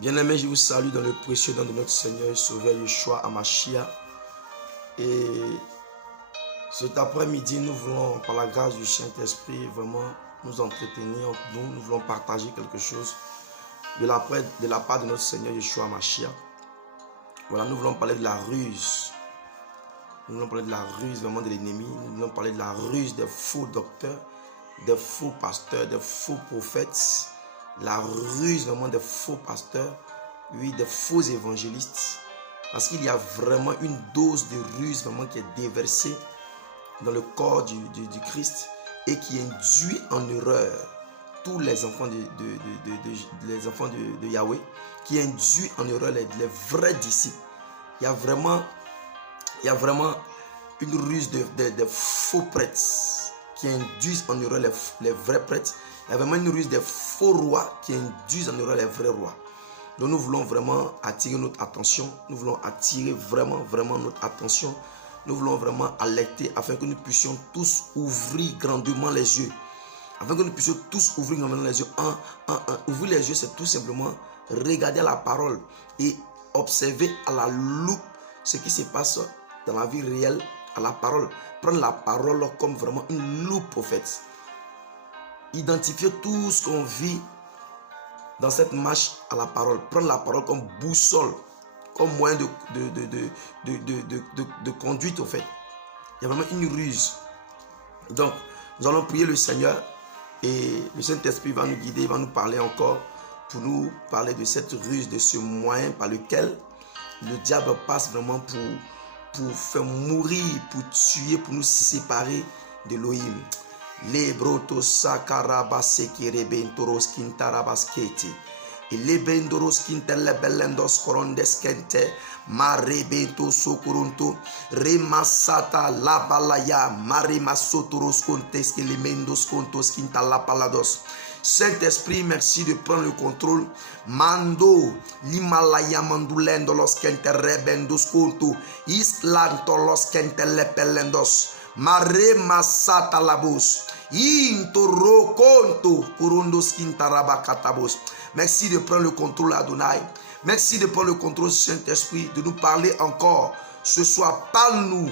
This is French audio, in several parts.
Bien-aimés, je vous salue dans le précieux nom de notre Seigneur et Sauveur Yeshua Hamashiach. Et cet après-midi, nous voulons, par la grâce du Saint-Esprit, vraiment nous entretenir entre nous. Nous voulons partager quelque chose de la part de notre Seigneur Yeshua Hamashiach. Voilà, nous voulons parler de la ruse. Nous voulons parler de la ruse vraiment de l'ennemi. Nous voulons parler de la ruse des faux docteurs, des faux pasteurs, des faux prophètes. La ruse vraiment des faux pasteurs, oui, des faux évangélistes. Parce qu'il y a vraiment une dose de ruse vraiment qui est déversée dans le corps du Christ et qui induit en erreur tous les enfants de Yahweh, qui induit en erreur les vrais disciples. Il y a vraiment une ruse de faux prêtres qui induisent en erreur les vrais prêtres. Il y a vraiment une ruse des faux rois qui induisent en erreur les vrais rois. Donc nous voulons vraiment attirer notre attention. Nous voulons attirer vraiment notre attention. Nous voulons vraiment alerter afin que nous puissions tous ouvrir grandement les yeux. Afin que nous puissions tous ouvrir grandement les yeux. Ouvrir les yeux, c'est tout simplement regarder la parole et observer à la loupe ce qui se passe dans la vie réelle à la parole. Prendre la parole comme vraiment une loupe prophète. Identifier tout ce qu'on vit dans cette marche à la parole. Prendre la parole comme boussole, comme moyen de conduite au fait. Il y a vraiment une ruse. Donc, nous allons prier le Seigneur et le Saint-Esprit va nous guider, va nous parler encore pour nous parler de cette ruse, de ce moyen par lequel le diable passe vraiment pour faire mourir, pour tuer, pour nous séparer d'Elohim. Lebroto sakarabase kerebentoros kintarabasketi. Elebendoros kintelebellendos korondeskente. Marebento sokoronto. Remasata labalaya. Maremasotoros kontes kelemendos kontos kintalapalados. Saint-Esprit, merci de prendre le contrôle. Mando, l'Himalaya mandulendo los kente rebendos konto. Islanto los kente lepelendos. Mare masata labos. Intoro konto. Kurundos kintarabakatabos. Merci de prendre le contrôle, Adonai. Merci de prendre le contrôle, Saint-Esprit, de nous parler encore ce soir. Parle-nous,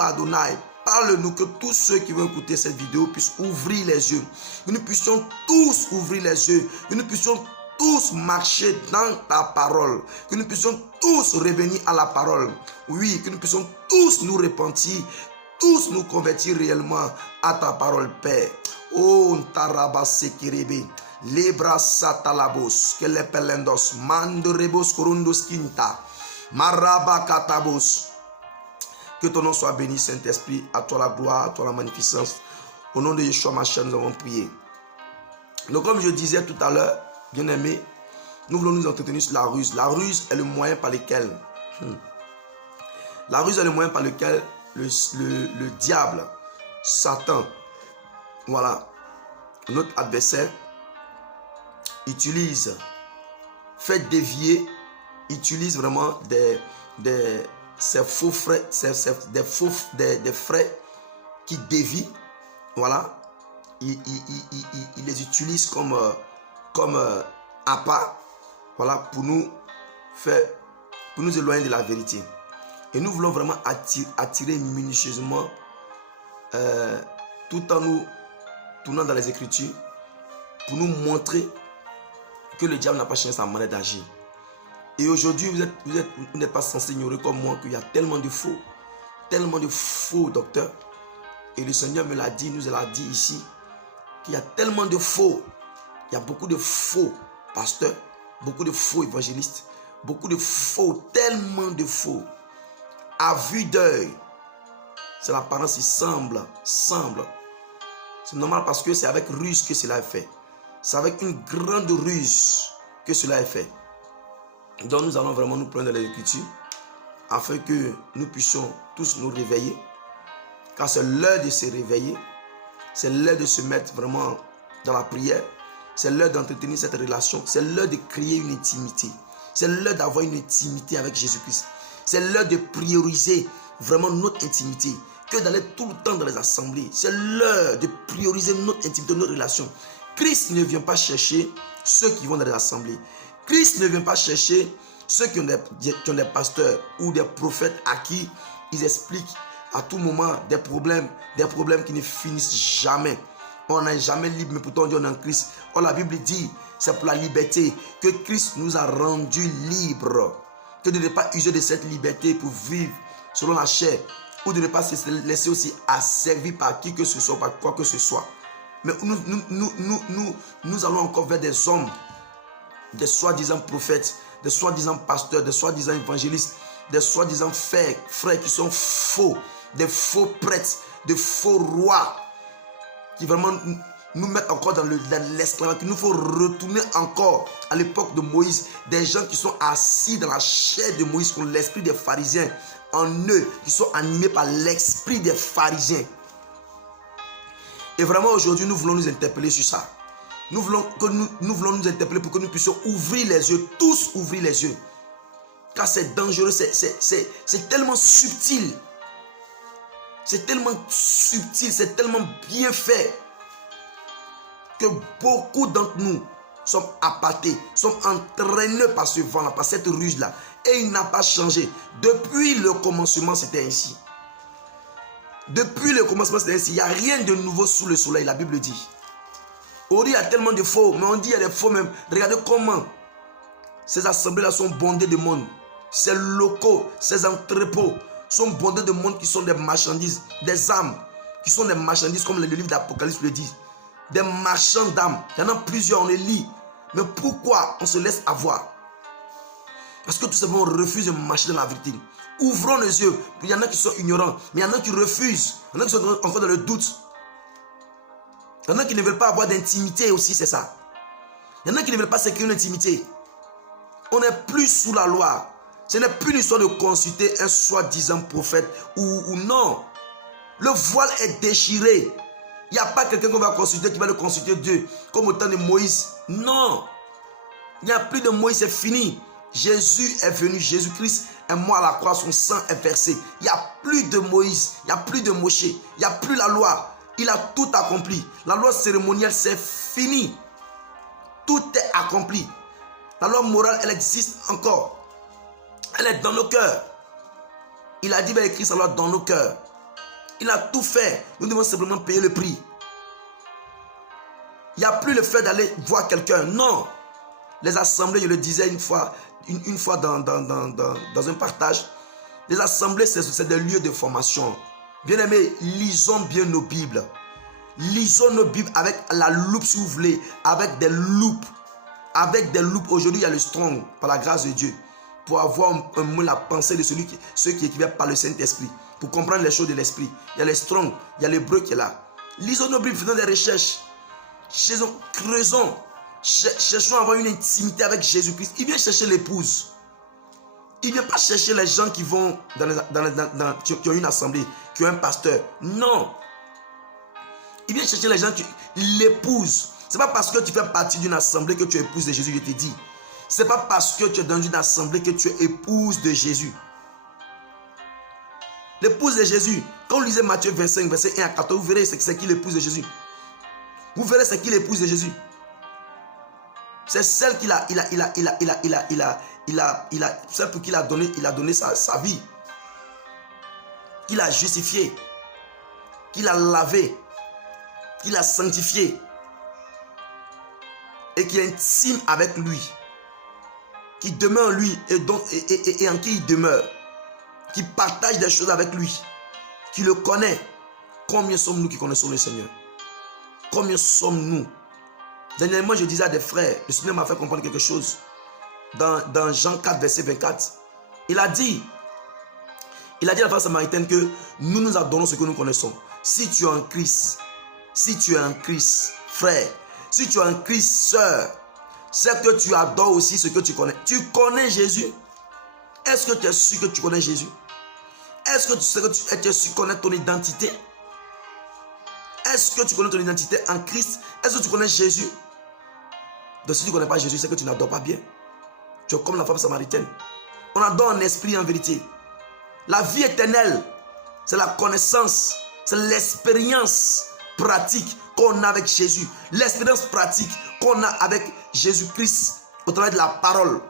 Adonai. Parle-nous, que tous ceux qui vont écouter cette vidéo puissent ouvrir les yeux. Que nous puissions tous ouvrir les yeux. Que nous puissions tous marcher dans ta parole. Que nous puissions tous revenir à la parole. Oui, que nous puissions tous nous repentir. Tous nous convertir réellement à ta parole, Père. Oh, Ntarabasekirebe. Lebra satalabos. Kelepelendos. Mandorebos korundos kinta. Marabakatabos. Que ton nom soit béni, Saint-Esprit. À toi la gloire, à toi la magnificence. Au nom de Yeshua Mashiach, nous avons prié. Donc, comme je disais tout à l'heure, bien-aimés, nous voulons nous entretenir sur la ruse. La ruse est le moyen par lequel le diable, Satan, voilà, notre adversaire, fait dévier, utilise vraiment ces faux frères, des frères qui dévient, voilà, il les utilise comme appât, voilà, pour nous éloigner de la vérité. Et nous voulons vraiment attirer minutieusement, tout en nous tournant dans les Écritures, pour nous montrer que le diable n'a pas changé sa manière d'agir. Et aujourd'hui, vous n'êtes pas censé ignorer comme moi qu'il y a tellement de faux docteurs. Et le Seigneur me l'a dit, nous l'a dit ici, qu'il y a tellement de faux. Il y a beaucoup de faux pasteurs, beaucoup de faux évangélistes, beaucoup de faux, tellement de faux. À vue d'œil, c'est l'apparence qui semble. C'est normal parce que c'est avec ruse que cela est fait. C'est avec une grande ruse que cela est fait. Donc nous allons vraiment nous prendre les Écritures afin que nous puissions tous nous réveiller. Car c'est l'heure de se réveiller. C'est l'heure de se mettre vraiment dans la prière. C'est l'heure d'entretenir cette relation. C'est l'heure de créer une intimité. C'est l'heure d'avoir une intimité avec Jésus-Christ. C'est l'heure de prioriser vraiment notre intimité. Que d'aller tout le temps dans les assemblées. C'est l'heure de prioriser notre intimité, notre relation. Christ ne vient pas chercher ceux qui vont dans les assemblées. Christ ne vient pas chercher ceux qui ont des pasteurs ou des prophètes à qui ils expliquent à tout moment des problèmes qui ne finissent jamais. On n'est jamais libre, mais pourtant on dit on est en Christ. Or la Bible dit, c'est pour la liberté que Christ nous a rendus libres. Que de ne pas user de cette liberté pour vivre selon la chair, ou de ne pas se laisser aussi asservir par qui que ce soit, par quoi que ce soit. Mais nous allons encore vers des hommes, des soi-disant prophètes, des soi-disant pasteurs, des soi-disant évangélistes, des soi-disant frères qui sont faux, des faux prêtres, des faux rois, qui vraiment nous mettent encore dans l'esclavage, qu'il nous faut retourner encore à l'époque de Moïse, des gens qui sont assis dans la chair de Moïse, qui ont l'esprit des pharisiens en eux, qui sont animés par l'esprit des pharisiens. Et vraiment aujourd'hui, nous voulons nous interpeller sur ça. Nous voulons nous interpeller pour que nous puissions ouvrir les yeux, tous ouvrir les yeux. Car c'est dangereux, c'est tellement subtil. C'est tellement subtil, c'est tellement bien fait que beaucoup d'entre nous sommes appâtés, sommes entraînés par ce vent-là, par cette ruse-là. Et il n'a pas changé. Depuis le commencement, c'était ainsi. Depuis le commencement, c'était ainsi. Il n'y a rien de nouveau sous le soleil, la Bible dit. Aujourd'hui, il y a tellement de faux, mais on dit qu'il y a des faux même. Regardez comment ces assemblées-là sont bondées de monde. Ces locaux, ces entrepôts sont bondés de monde qui sont des marchandises, des âmes, qui sont des marchandises comme le livre d'Apocalypse le dit. Des marchands d'âmes. Il y en a plusieurs, on les lit. Mais pourquoi on se laisse avoir? Parce que tout simplement on refuse de marcher dans la vérité. Ouvrons les yeux. Il y en a qui sont ignorants, mais il y en a qui refusent. Il y en a qui sont encore dans le doute. Il y en a qui ne veulent pas avoir d'intimité aussi, c'est ça. Il y en a qui ne veulent pas sécuriser une intimité. On n'est plus sous la loi. Ce n'est plus une histoire de consulter un soi-disant prophète ou non. Le voile est déchiré. Il n'y a pas quelqu'un qu'on va consulter qui va le consulter Dieu, comme au temps de Moïse. Non. Il n'y a plus de Moïse, c'est fini. Jésus est venu, Jésus-Christ est mort à la croix, son sang est versé. Il n'y a plus de Moïse, il n'y a plus de Moshe, il n'y a plus la loi. Il a tout accompli. La loi cérémonielle, c'est fini. Tout est accompli. La loi morale, elle existe encore. Elle est dans nos cœurs. Il a dit, il va écrire sa loi dans nos cœurs. Il a tout fait. Nous devons simplement payer le prix. Il n'y a plus le fait d'aller voir quelqu'un. Non. Les assemblées, je le disais une fois dans un partage, les assemblées, c'est des lieux de formation. Bien aimés, lisons bien nos Bibles. Lisons nos Bibles avec la loupe, si vous voulez, avec des loupes. Avec des loupes. Aujourd'hui, il y a le strong, par la grâce de Dieu, pour avoir un mot la pensée de ceux qui écrivent par le Saint-Esprit, pour comprendre les choses de l'Esprit. Il y a le strong, il y a l'hébreu qui est là. Lisons nos Bibles, faisons des recherches. Creusons. Cherchons à avoir une intimité avec Jésus-Christ. Il vient chercher l'épouse. Il ne vient pas chercher les gens qui vont qui ont une assemblée, qui ont un pasteur. Non. Il vient chercher les gens qui l'épousent. Ce n'est pas parce que tu fais partie d'une assemblée que tu es épouse de Jésus, je te dis. Ce n'est pas parce que tu es dans une assemblée que tu es épouse de Jésus. L'épouse de Jésus, quand vous lisez Matthieu 25, verset 1 à 14, vous verrez c'est qui l'épouse de Jésus. Vous verrez c'est qui l'épouse de Jésus. C'est celle celle pour qui il a donné sa vie. Qu'il a justifié. Qu'il a lavé. Qu'il a sanctifié. Et qui est intime avec lui. Qui demeure en lui et en qui il demeure. Qui partage des choses avec lui. Qui le connaît. Combien sommes-nous qui connaissons le Seigneur? Combien sommes-nous? Dernièrement, je disais à des frères, le Seigneur m'a fait comprendre quelque chose. Dans Jean 4, verset 24, il a dit à la femme samaritaine que nous nous adorons ce que nous connaissons. Si tu es en Christ, frère, si tu es en Christ, sœur, c'est que tu adores aussi ce que tu connais. Tu connais Jésus. Est-ce que tu es sûr que tu connais Jésus? Est-ce que tu sais que tu es sûr connaître ton identité? Est-ce que tu connais ton identité en Christ? Est-ce que tu connais Jésus? Donc si tu ne connais pas Jésus, c'est que tu n'adores pas bien. Tu es comme la femme samaritaine. On adore en esprit et en vérité. La vie éternelle, c'est la connaissance, c'est l'expérience pratique qu'on a avec Jésus. L'expérience pratique qu'on a avec Jésus-Christ au travers de la parole,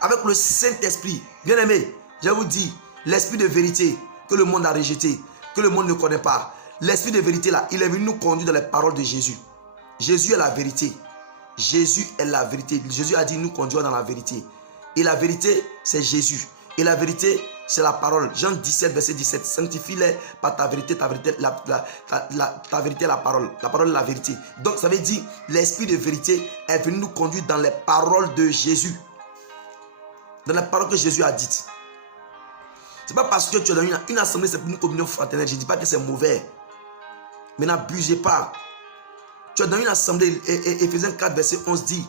avec le Saint-Esprit. Bien aimé, je vous dis, l'esprit de vérité que le monde a rejeté, que le monde ne connaît pas, l'esprit de vérité là, il est venu nous conduire dans les paroles de Jésus. Jésus est la vérité. Jésus est la vérité. Jésus a dit nous conduire dans la vérité. Et la vérité, c'est Jésus. Et la vérité, c'est la parole. Jean 17, verset 17. Sanctifie-les par ta vérité. Ta vérité, ta vérité est la parole. La parole est la vérité. Donc, ça veut dire, l'esprit de vérité est venu nous conduire dans les paroles de Jésus. Dans les paroles que Jésus a dites. Ce n'est pas parce que tu es dans une assemblée, c'est une communion fraternelle. Je ne dis pas que c'est mauvais. Mais n'abusez pas. Tu es dans une assemblée, et Éphésiens 4, verset 11 dit,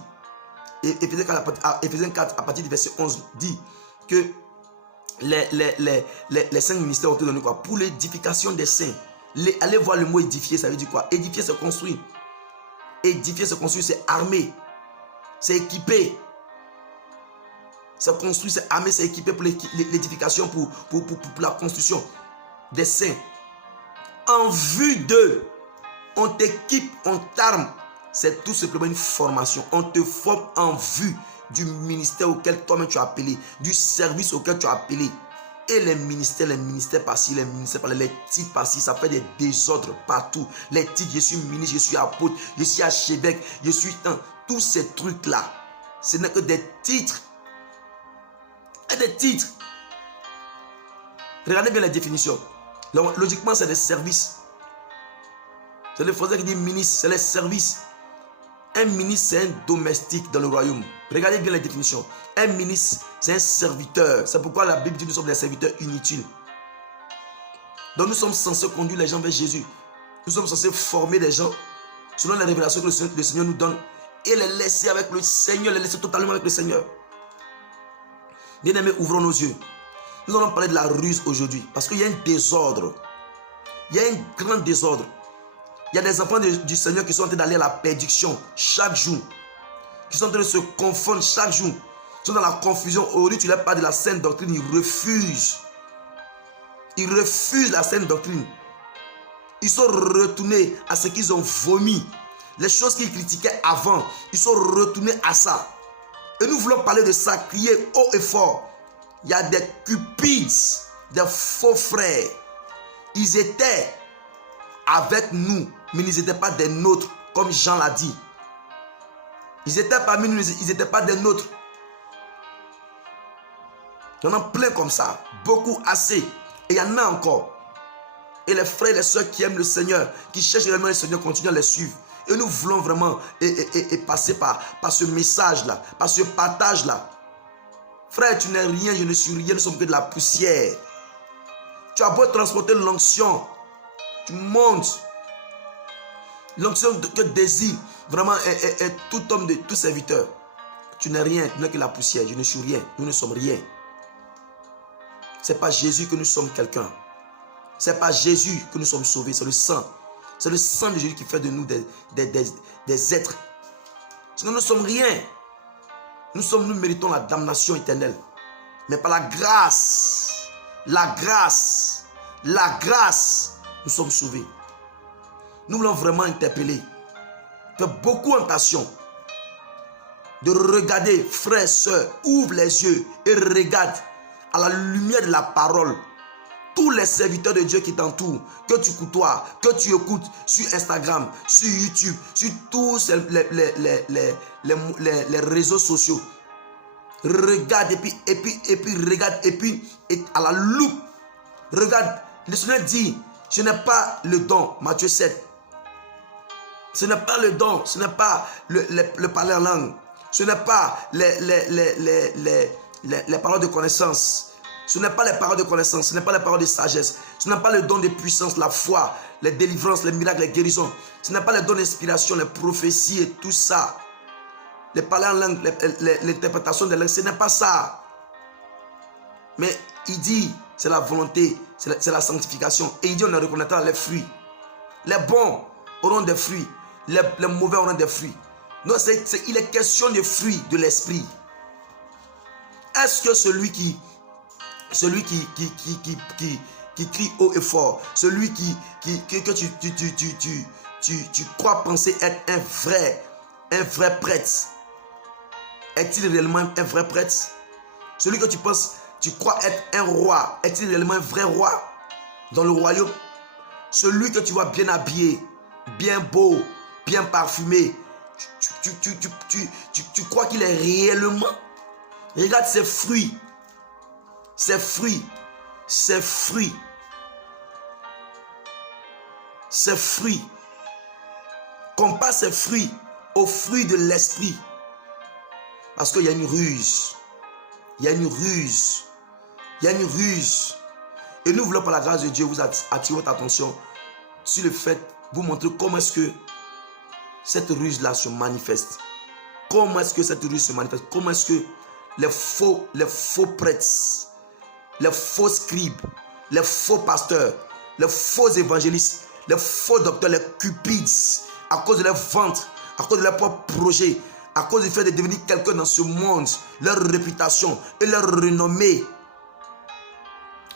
Éphésiens 4, à partir du verset 11 dit que les cinq ministères ont été donnés quoi? Pour l'édification des saints. Allez voir le mot édifier, ça veut dire quoi? Édifier, c'est construire. Édifier, c'est construire, c'est armer. C'est équiper. C'est construire, c'est armer, c'est équiper pour l'édification, pour la construction des saints. En vue de, on t'équipe, on t'arme. C'est tout simplement une formation. On te forme en vue du ministère auquel toi-même tu as appelé, du service auquel tu as appelé. Et les ministères par-ci, les ministères par-là, les titres par-ci, ça fait des désordres partout. Les titres, je suis ministre, je suis apôtre, je suis archevêque, je suis un. Tous ces trucs-là, ce n'est que des titres. Et des titres. Regardez bien les définitions. Logiquement, c'est des services. C'est le français qui dit ministre, c'est les services. Un ministre, c'est un domestique dans le royaume. Regardez bien les définitions. Un ministre, c'est un serviteur. C'est pourquoi la Bible dit que nous sommes des serviteurs inutiles. Donc nous sommes censés conduire les gens vers Jésus. Nous sommes censés former les gens selon les révélations que le Seigneur nous donne et les laisser avec le Seigneur, les laisser totalement avec le Seigneur. Bien-aimés, ouvrons nos yeux. Nous allons parler de la ruse aujourd'hui parce qu'il y a un désordre. Il y a un grand désordre. Il y a des enfants du Seigneur qui sont en train d'aller à la perdition chaque jour. Qui sont en train de se confondre chaque jour. Ils sont dans la confusion. Aujourd'hui, tu leur parles de la saine doctrine. Ils refusent. Ils refusent la saine doctrine. Ils sont retournés à ce qu'ils ont vomi. Les choses qu'ils critiquaient avant, ils sont retournés à ça. Et nous voulons parler de ça, crier haut et fort. Il y a des cupides, des faux frères. Ils étaient avec nous, mais ils n'étaient pas des nôtres, comme Jean l'a dit. Ils étaient parmi nous, ils n'étaient pas des nôtres. Il y en a plein comme ça, beaucoup assez. Et il y en a encore. Et les frères et les soeurs qui aiment le Seigneur, qui cherchent réellement le Seigneur, continuent à les suivre. Et nous voulons vraiment passer par ce message-là, par ce partage-là. Frère, tu n'es rien, je ne suis rien, nous sommes que de la poussière. Tu as beau transporter l'onction, tu montes. L'onction que désire vraiment est tout homme, de tout serviteur. Tu n'es rien, tu n'es que la poussière, je ne suis rien, nous ne sommes rien. Ce n'est pas Jésus que nous sommes quelqu'un. Ce n'est pas Jésus que nous sommes sauvés, c'est le sang. C'est le sang de Jésus qui fait de nous des êtres. Sinon, nous ne sommes rien. Nous méritons la damnation éternelle. Mais par la grâce, nous sommes sauvés. Nous voulons vraiment interpeller. Faites beaucoup attention de regarder, frères, sœurs, ouvre les yeux et regarde à la lumière de la parole. Tous les serviteurs de Dieu qui t'entourent, que tu côtoies, que tu écoutes sur Instagram, sur YouTube, sur tous les réseaux sociaux. Regarde et puis regarde et puis à la loupe. Regarde, le Seigneur dit, ce n'est pas le don, Matthieu 7. Ce n'est pas le don, ce n'est pas le parler en langue. Ce n'est pas les paroles de connaissance. Ce n'est pas les paroles de connaissance, ce n'est pas les paroles de sagesse, ce n'est pas le don de puissance, la foi, les délivrances, les miracles, les guérisons. Ce n'est pas le don d'inspiration, les prophéties et tout ça. Les parler en langue, l'interprétation des langues, ce n'est pas ça. Mais il dit, c'est la volonté, c'est la sanctification. Et il dit, on est reconnaîtra les fruits. Les bons auront des fruits, les mauvais auront des fruits. Non, il est question des fruits de l'esprit. Est-ce que celui qui crie haut et fort, celui que tu crois penser être un vrai prêtre, est-il réellement un vrai prêtre? Celui que tu crois être un roi, est-il réellement un vrai roi dans le royaume? Celui que tu vois bien habillé, bien beau, bien parfumé, tu crois qu'il est réellement? Regarde ses fruits. Ses fruits. Ses fruits. Ses fruits. Compare ses fruits aux fruits de l'esprit. Parce qu'il y a une ruse. Il y a une ruse. Il y a une ruse. Et nous voulons par la grâce de Dieu vous attirer votre attention sur le fait, vous montrer comment est-ce que cette ruse-là se manifeste. Comment est-ce que cette ruse se manifeste? Comment est-ce que les faux prêtres, les faux scribes, les faux pasteurs, les faux évangélistes, les faux docteurs, les cupides, à cause de leur ventre, à cause de leur propre projet, à cause du fait de devenir quelqu'un dans ce monde, leur réputation et leur renommée,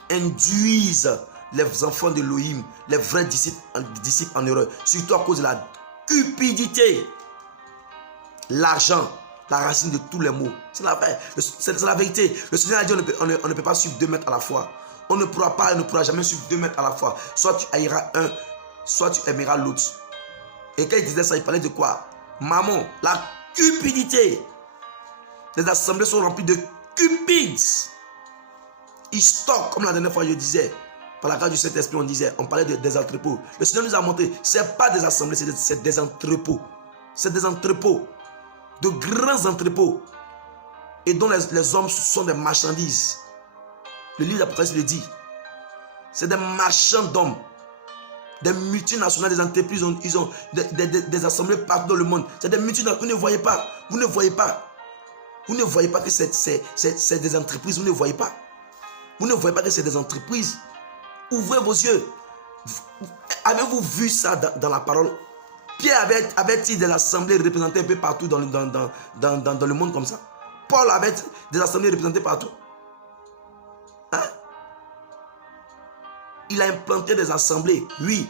induisent les enfants de l'Élohim, les vrais disciples en erreur, surtout à cause de la cupidité. L'argent, la racine de tous les maux. C'est la vérité. Le Seigneur a dit on ne peut pas suivre 2 maîtres à la fois. On ne pourra jamais suivre 2 maîtres à la fois. Soit tu haïras un, soit tu aimeras l'autre. Et quand il disait ça, il parlait de quoi? Maman, la cupidité. Les assemblées sont remplies de cupides. Ils stockent, comme la dernière fois je disais, par la grâce du Saint-Esprit, on parlait des entrepôts. Le Seigneur nous a montré, ce n'est pas des assemblées, c'est des entrepôts. C'est des entrepôts, de grands entrepôts, et dont les hommes sont des marchandises. Le livre d'Apocalypse le dit. C'est des marchands d'hommes, des multinationales, des entreprises, ils ont des assemblées partout dans le monde. C'est des multinationales, vous ne voyez pas, vous ne voyez pas. Vous ne voyez pas que c'est des entreprises, vous ne voyez pas. Vous ne voyez pas que c'est des entreprises. Ouvrez vos yeux. Avez-vous vu ça dans la parole? Pierre avait-il des assemblées représentées un peu partout dans le monde comme ça? Paul avait des assemblées représentées partout. Hein? Il a implanté des assemblées, oui.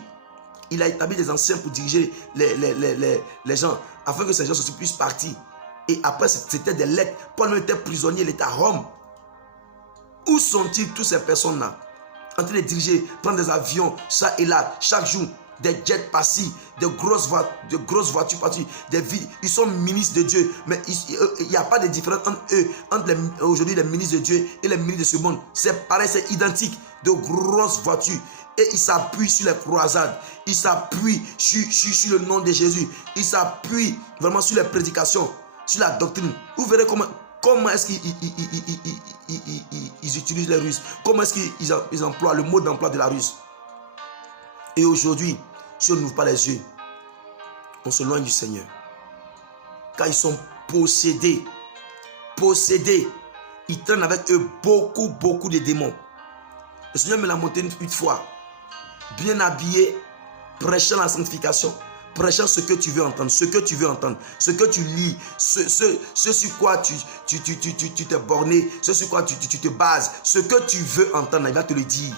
Il a établi des anciens pour diriger les gens, afin que ces gens puissent partir. Et après, c'était des lettres. Paul était prisonnier, il était à Rome. Où sont-ils tous ces personnes-là? En train de diriger, prendre des avions, ça et là, chaque jour, des jets par-ci, de grosses voitures par-ci, des villes. Ils sont ministres de Dieu, mais il n'y a pas de différence entre eux, aujourd'hui les ministres de Dieu et les ministres de ce monde. C'est pareil, c'est identique, de grosses voitures. Et ils s'appuient sur les croisades, ils s'appuient sur le nom de Jésus, ils s'appuient vraiment sur les prédications, sur la doctrine. Vous verrez comment est-ce qu'ils utilisent les ruses, comment est-ce qu'ils emploient le mode d'emploi de la ruse. Et aujourd'hui, si on n'ouvre pas les yeux, on se loigne du Seigneur. Car ils sont possédés. Ils traînent avec eux beaucoup de démons. Le Seigneur me l'a montré une fois. Bien habillé, prêchant la sanctification, prêchant ce que tu veux entendre, ce que tu lis, ce sur quoi tu t'es borné, ce sur quoi tu te bases, ce que tu veux entendre, il va te le dire.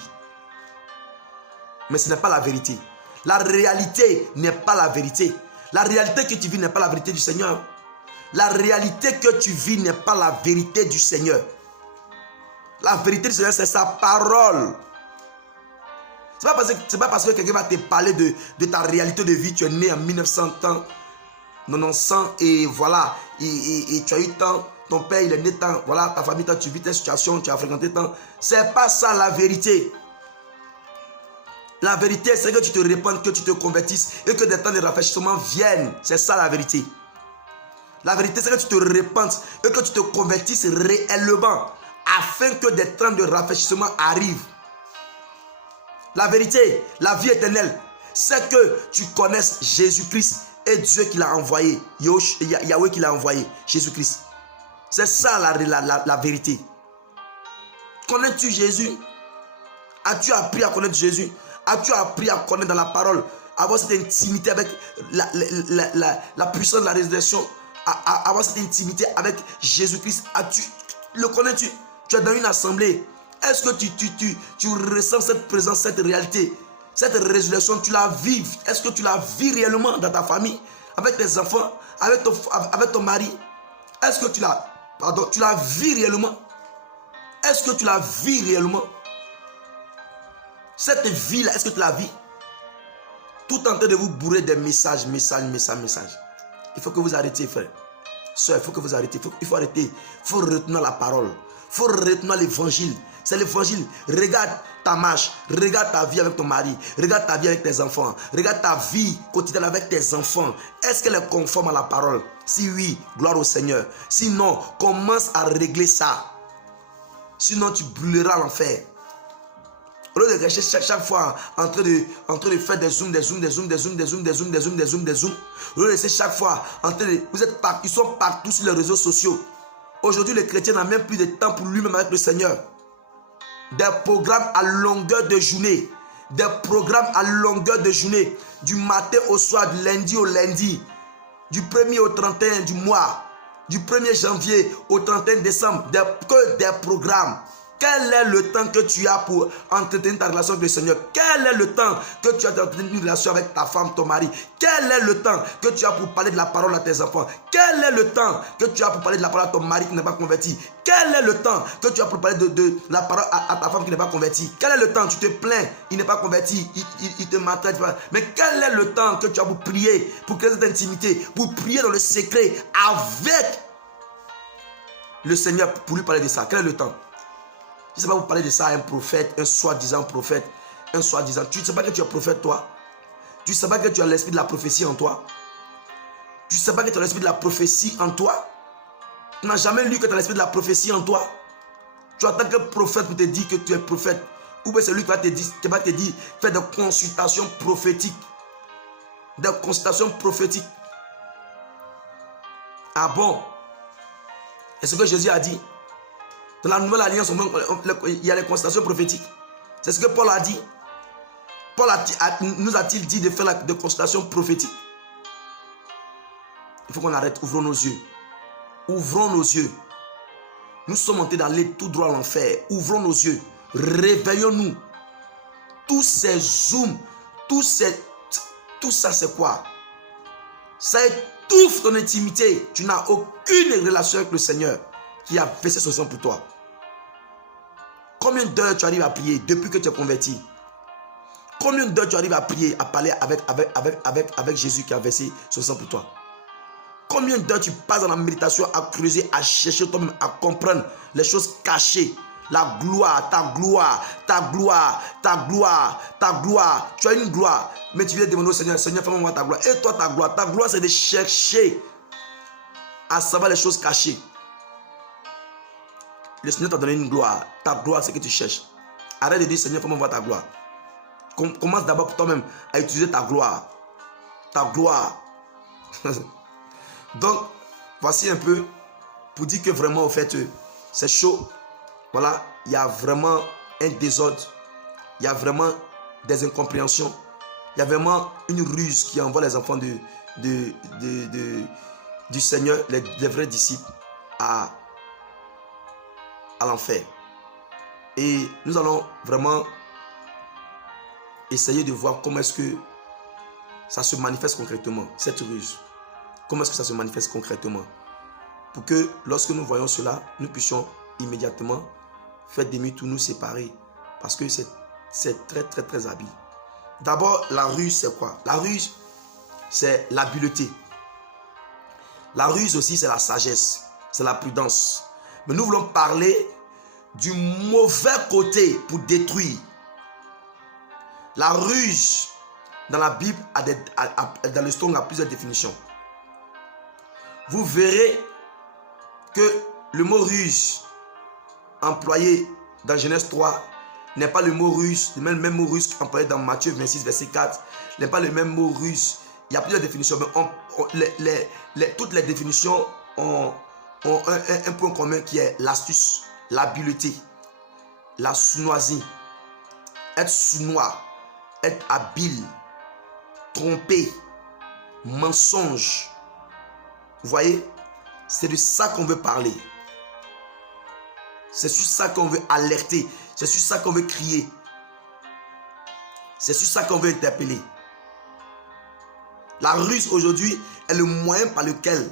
Mais ce n'est pas la vérité. La réalité n'est pas la vérité. La réalité que tu vis n'est pas la vérité du Seigneur. La réalité que tu vis n'est pas la vérité du Seigneur. La vérité du Seigneur, c'est sa parole. Ce n'est pas parce que quelqu'un va te parler de ta réalité de vie. Tu es né en 1990 et voilà, et tu as eu tant, ton père il est né tant, voilà, ta famille, tu vis ta situation, tu as fréquenté tant. Ce n'est pas ça la vérité. La vérité, c'est que tu te répandes, que tu te convertisses et que des temps de rafraîchissement viennent. C'est ça la vérité. La vérité, c'est que tu te répandes et que tu te convertisses réellement afin que des temps de rafraîchissement arrivent. La vérité, la vie éternelle, c'est que tu connaisses Jésus-Christ et Dieu qui l'a envoyé. Yahweh qui l'a envoyé, Jésus-Christ. C'est ça la vérité. Connais-tu Jésus? As-tu appris à connaître Jésus? As-tu appris à connaître dans la parole, avoir cette intimité avec la puissance de la résurrection, avoir cette intimité avec Jésus-Christ? Le connais-tu? Tu es dans une assemblée. Est-ce que tu ressens cette présence, cette réalité, cette résurrection? Tu la vis? Est-ce que tu la vis réellement dans ta famille, avec tes enfants, avec ton mari, Est-ce que tu la vis réellement? Est-ce que tu la vis réellement? Cette vie-là, est-ce que tu la vis? Tout en train de vous bourrer des messages. Il faut que vous arrêtiez, frère. Sœur, il faut que vous arrêtiez. Il faut arrêter. Il faut retenir la parole. Il faut retenir l'évangile. C'est l'évangile. Regarde ta marche. Regarde ta vie avec ton mari. Regarde ta vie avec tes enfants. Regarde ta vie quotidienne avec tes enfants. Est-ce qu'elle est conforme à la parole? Si oui, gloire au Seigneur. Sinon, commence à régler ça. Sinon, tu brûleras l'enfer. Au lieu de rester chaque fois en train de faire des zooms. Au lieu de rester chaque fois en train de... Ils sont partout sur les réseaux sociaux. Aujourd'hui, le chrétien n'a même plus de temps pour lui-même avec le Seigneur. Des programmes à longueur de journée. Des programmes à longueur de journée. Du matin au soir, du lundi au lundi. Du 1er au 31 du mois. Du 1er janvier au 31 décembre. Que des programmes. Quel est le temps que tu as pour entretenir ta relation avec le Seigneur? Quel est le temps que tu as pour entretenir une relation avec ta femme, ton mari? Quel est le temps que tu as pour parler de la parole à tes enfants? Quel est le temps que tu as pour parler de la parole à ton mari qui n'est pas converti? Quel est le temps que tu as pour parler de la parole à ta femme qui n'est pas convertie? Quel est le temps? Tu te plains, il n'est pas converti, il te maltraite. Mais quel est le temps que tu as pour prier, pour créer cette intimité, pour prier dans le secret avec le Seigneur, pour lui parler de ça? Quel est le temps? Je ne sais pas vous parler de ça à un prophète, un soi-disant prophète, un soi-disant. Tu ne sais pas que tu es prophète, toi? Tu ne sais pas que tu as l'esprit de la prophétie en toi? Tu ne sais pas que tu as l'esprit de la prophétie en toi? Tu n'as jamais lu que tu as l'esprit de la prophétie en toi? Tu attends qu'un prophète pour te dire que tu es prophète. Ou bien c'est lui qui va te dire, fais des consultations prophétiques. Des consultations prophétiques. Ah bon? Et ce que Jésus a dit? Dans la nouvelle alliance, il y a les consultations prophétiques. C'est ce que Paul a dit. Paul nous a-t-il dit de faire des consultations prophétiques? Il faut qu'on arrête. Ouvrons nos yeux. Ouvrons nos yeux. Nous sommes en train d'aller tout droit à l'enfer. Ouvrons nos yeux. Réveillons-nous. Tous ces zooms, tout ça c'est quoi? Ça étouffe ton intimité. Tu n'as aucune relation avec le Seigneur qui a versé son sang pour toi. Combien d'heures tu arrives à prier depuis que tu es converti? Combien d'heures tu arrives à prier, à parler avec Jésus qui a versé son sang pour toi? Combien d'heures tu passes dans la méditation à creuser, à chercher toi-même, à comprendre les choses cachées? La gloire, ta gloire, ta gloire, ta gloire, ta gloire. Tu as une gloire, mais tu viens demander au Seigneur, Seigneur, fais-moi voir ta gloire. Et toi, ta gloire, c'est de chercher à savoir les choses cachées. Le Seigneur t'a donné une gloire. Ta gloire, c'est que tu cherches. Arrête de dire, Seigneur, fais-moi voir ta gloire. Commence d'abord pour toi-même à utiliser ta gloire. Ta gloire. Donc, voici un peu pour dire que vraiment, au fait, c'est chaud. Voilà, il y a vraiment un désordre. Il y a vraiment des incompréhensions. Il y a vraiment une ruse qui envoie les enfants du Seigneur, les vrais disciples, à l'enfer. Et nous allons vraiment essayer de voir comment est-ce que ça se manifeste concrètement, cette ruse. Comment est-ce que ça se manifeste concrètement? Pour que lorsque nous voyons cela, nous puissions immédiatement faire demi-tour, nous séparer. Parce que c'est très très très habile. D'abord, la ruse c'est quoi? La ruse c'est l'habileté. La ruse aussi c'est la sagesse, c'est la prudence. Mais nous voulons parler du mauvais côté pour détruire. La ruse dans la Bible, dans le Strong, a plusieurs définitions. Vous verrez que le mot ruse employé dans Genèse 3 n'est pas le mot ruse, le même mot ruse employé dans Matthieu 26, verset 4, n'est pas le même mot ruse. Il y a plusieurs définitions, mais toutes les définitions ont un point commun qui est l'astuce, l'habileté, la sournoiserie, être sournois, être habile, tromper, mensonge. Vous voyez, c'est de ça qu'on veut parler. C'est sur ça qu'on veut alerter. C'est sur ça qu'on veut crier. C'est sur ça qu'on veut interpeller. La ruse aujourd'hui est le moyen par lequel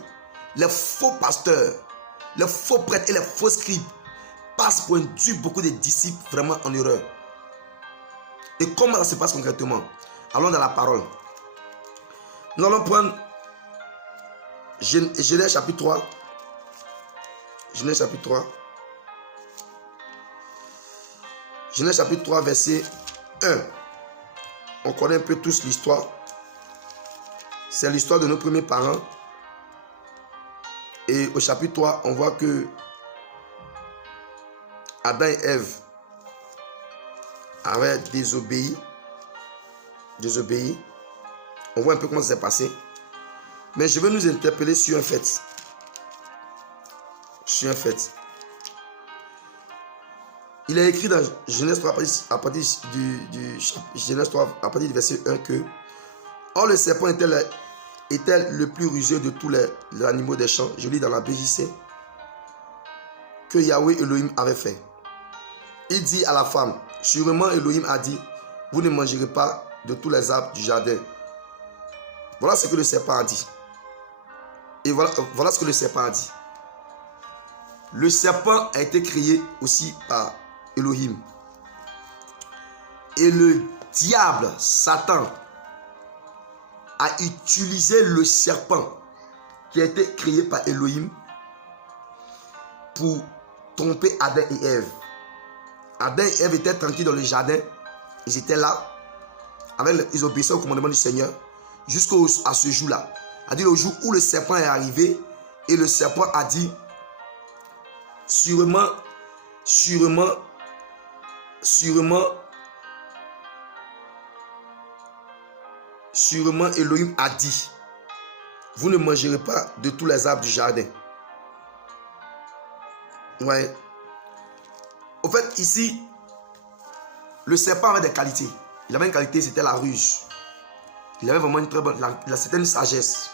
les faux pasteurs, les faux prêtres et les faux scribes passent pour induire beaucoup de disciples vraiment en erreur. Et comment ça se passe concrètement? Allons dans la parole. Nous allons prendre Genèse chapitre 3. Genèse chapitre 3. Genèse chapitre 3, verset 1. On connaît un peu tous l'histoire. C'est l'histoire de nos premiers parents. Et au chapitre 3, on voit que Adam et Ève avaient désobéi. On voit un peu comment ça s'est passé. Mais je vais nous interpeller sur un fait. Il est écrit dans Genèse 3 à partir du verset 1 que or le serpent était le plus rusé de tous les animaux des champs. Je lis dans la BJC que Yahweh Elohim avait fait. Il dit à la femme, sûrement Elohim a dit, vous ne mangerez pas de tous les arbres du jardin. Voilà ce que le serpent a dit. Et voilà ce que le serpent a dit. Le serpent a été créé aussi par Elohim. Et le diable, Satan, a utilisé le serpent qui a été créé par Elohim pour tromper Adam et Ève. Adam et Ève étaient tranquilles dans le jardin. Ils étaient là. Ils obéissaient au commandement du Seigneur jusqu'à ce jour-là. C'est-à-dire le jour où le serpent est arrivé et le serpent a dit sûrement Elohim a dit vous ne mangerez pas de tous les arbres du jardin. Ouais. Au fait, ici, le serpent avait des qualités. Il avait une qualité, c'était la ruse. Il avait vraiment une très bonne, c'était une sagesse.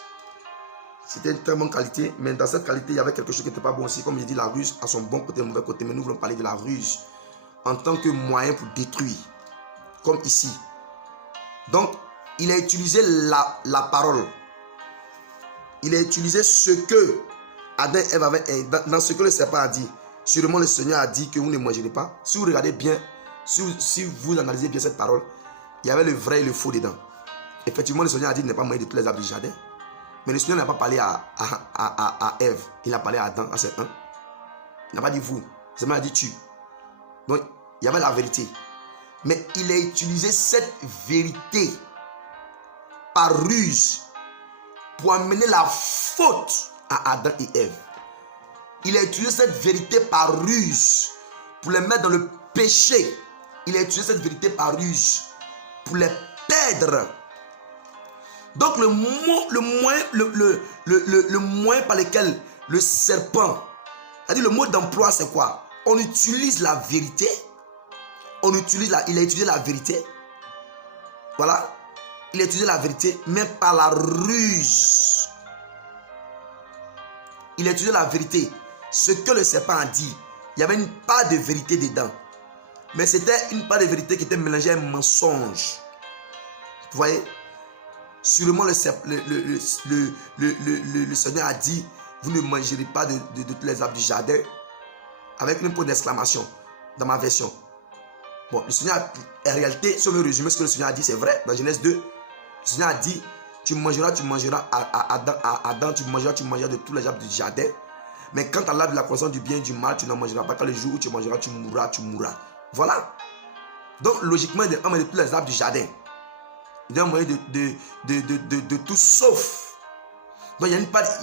C'était une très bonne qualité, mais dans cette qualité, il y avait quelque chose qui n'était pas bon aussi. Comme je dis, la ruse a son bon côté et mauvais côté, mais nous voulons parler de la ruse en tant que moyen pour détruire, comme ici. Donc, il a utilisé la parole. Il a utilisé ce que Adam et Ève avaient, dans ce que le serpent a dit. Sûrement, le Seigneur a dit que vous ne mangerez pas. Si vous regardez bien, si vous analysez bien cette parole, il y avait le vrai et le faux dedans. Effectivement, le Seigneur a dit de ne pas manger de tous les arbres du jardin. Mais le Seigneur n'a pas parlé à Ève. Il a parlé à Adam, à ses un. Il n'a pas dit vous. Le Seigneur a dit tu. Donc, il y avait la vérité. Mais il a utilisé cette vérité par ruse pour amener la faute à Adam et Ève. Il a utilisé cette vérité par ruse pour les mettre dans le péché. Il a utilisé cette vérité par ruse pour les perdre. Donc le moyen par lequel le serpent, c'est-à-dire le mot d'emploi c'est quoi? On utilise la vérité. Il a utilisé la vérité. Voilà. Il a utilisé la vérité, mais par la ruse. Il a utilisé la vérité. Ce que le serpent a dit, il y avait une part de vérité dedans. Mais c'était une part de vérité qui était mélangée à un mensonge. Vous voyez? Sûrement le Seigneur a dit, vous ne mangerez pas de tous les arbres du jardin. Avec un point d'exclamation dans ma version. Bon, le Seigneur, en réalité, si on veut résumer ce que le Seigneur a dit, c'est vrai. Dans Genèse 2, le Seigneur a dit, tu mangeras à Adam, tu mangeras de tous les arbres du jardin. Mais quand tu as l'arbre de la connaissance du bien et du mal, tu n'en mangeras pas. Quand le jour où tu mangeras, tu mourras. Voilà. Donc, logiquement, il est un de tous les arbres du jardin. Il est un moyen de tout sauf. Donc, il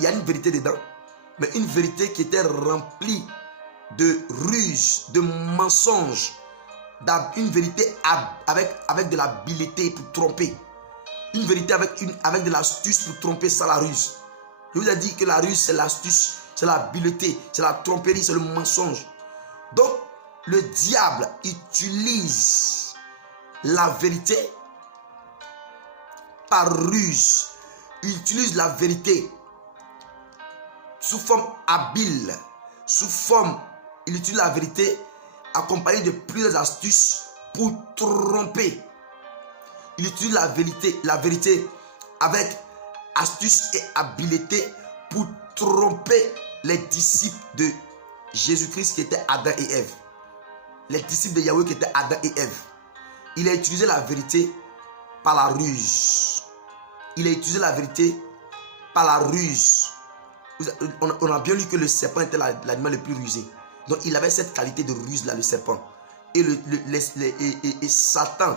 y a une vérité dedans. Mais une vérité qui était remplie de ruses, de mensonges. Une vérité avec de l'habileté pour tromper. Une vérité avec de l'astuce pour tromper, ça la ruse. Je vous ai dit que la ruse, c'est l'astuce, c'est l'habileté, c'est la tromperie, c'est le mensonge. Donc, le diable utilise la vérité par ruse. Il utilise la vérité sous forme habile, il utilise la vérité accompagné de plusieurs astuces pour tromper. Il utilise la vérité avec astuce et habileté pour tromper les disciples de Jésus-Christ qui étaient Adam et Ève. Les disciples de Yahweh qui étaient Adam et Ève. Il a utilisé la vérité par la ruse. Il a utilisé la vérité par la ruse. On a bien lu que le serpent était l'animal le plus rusé. Donc il avait cette qualité de ruse là, le serpent. Et Satan,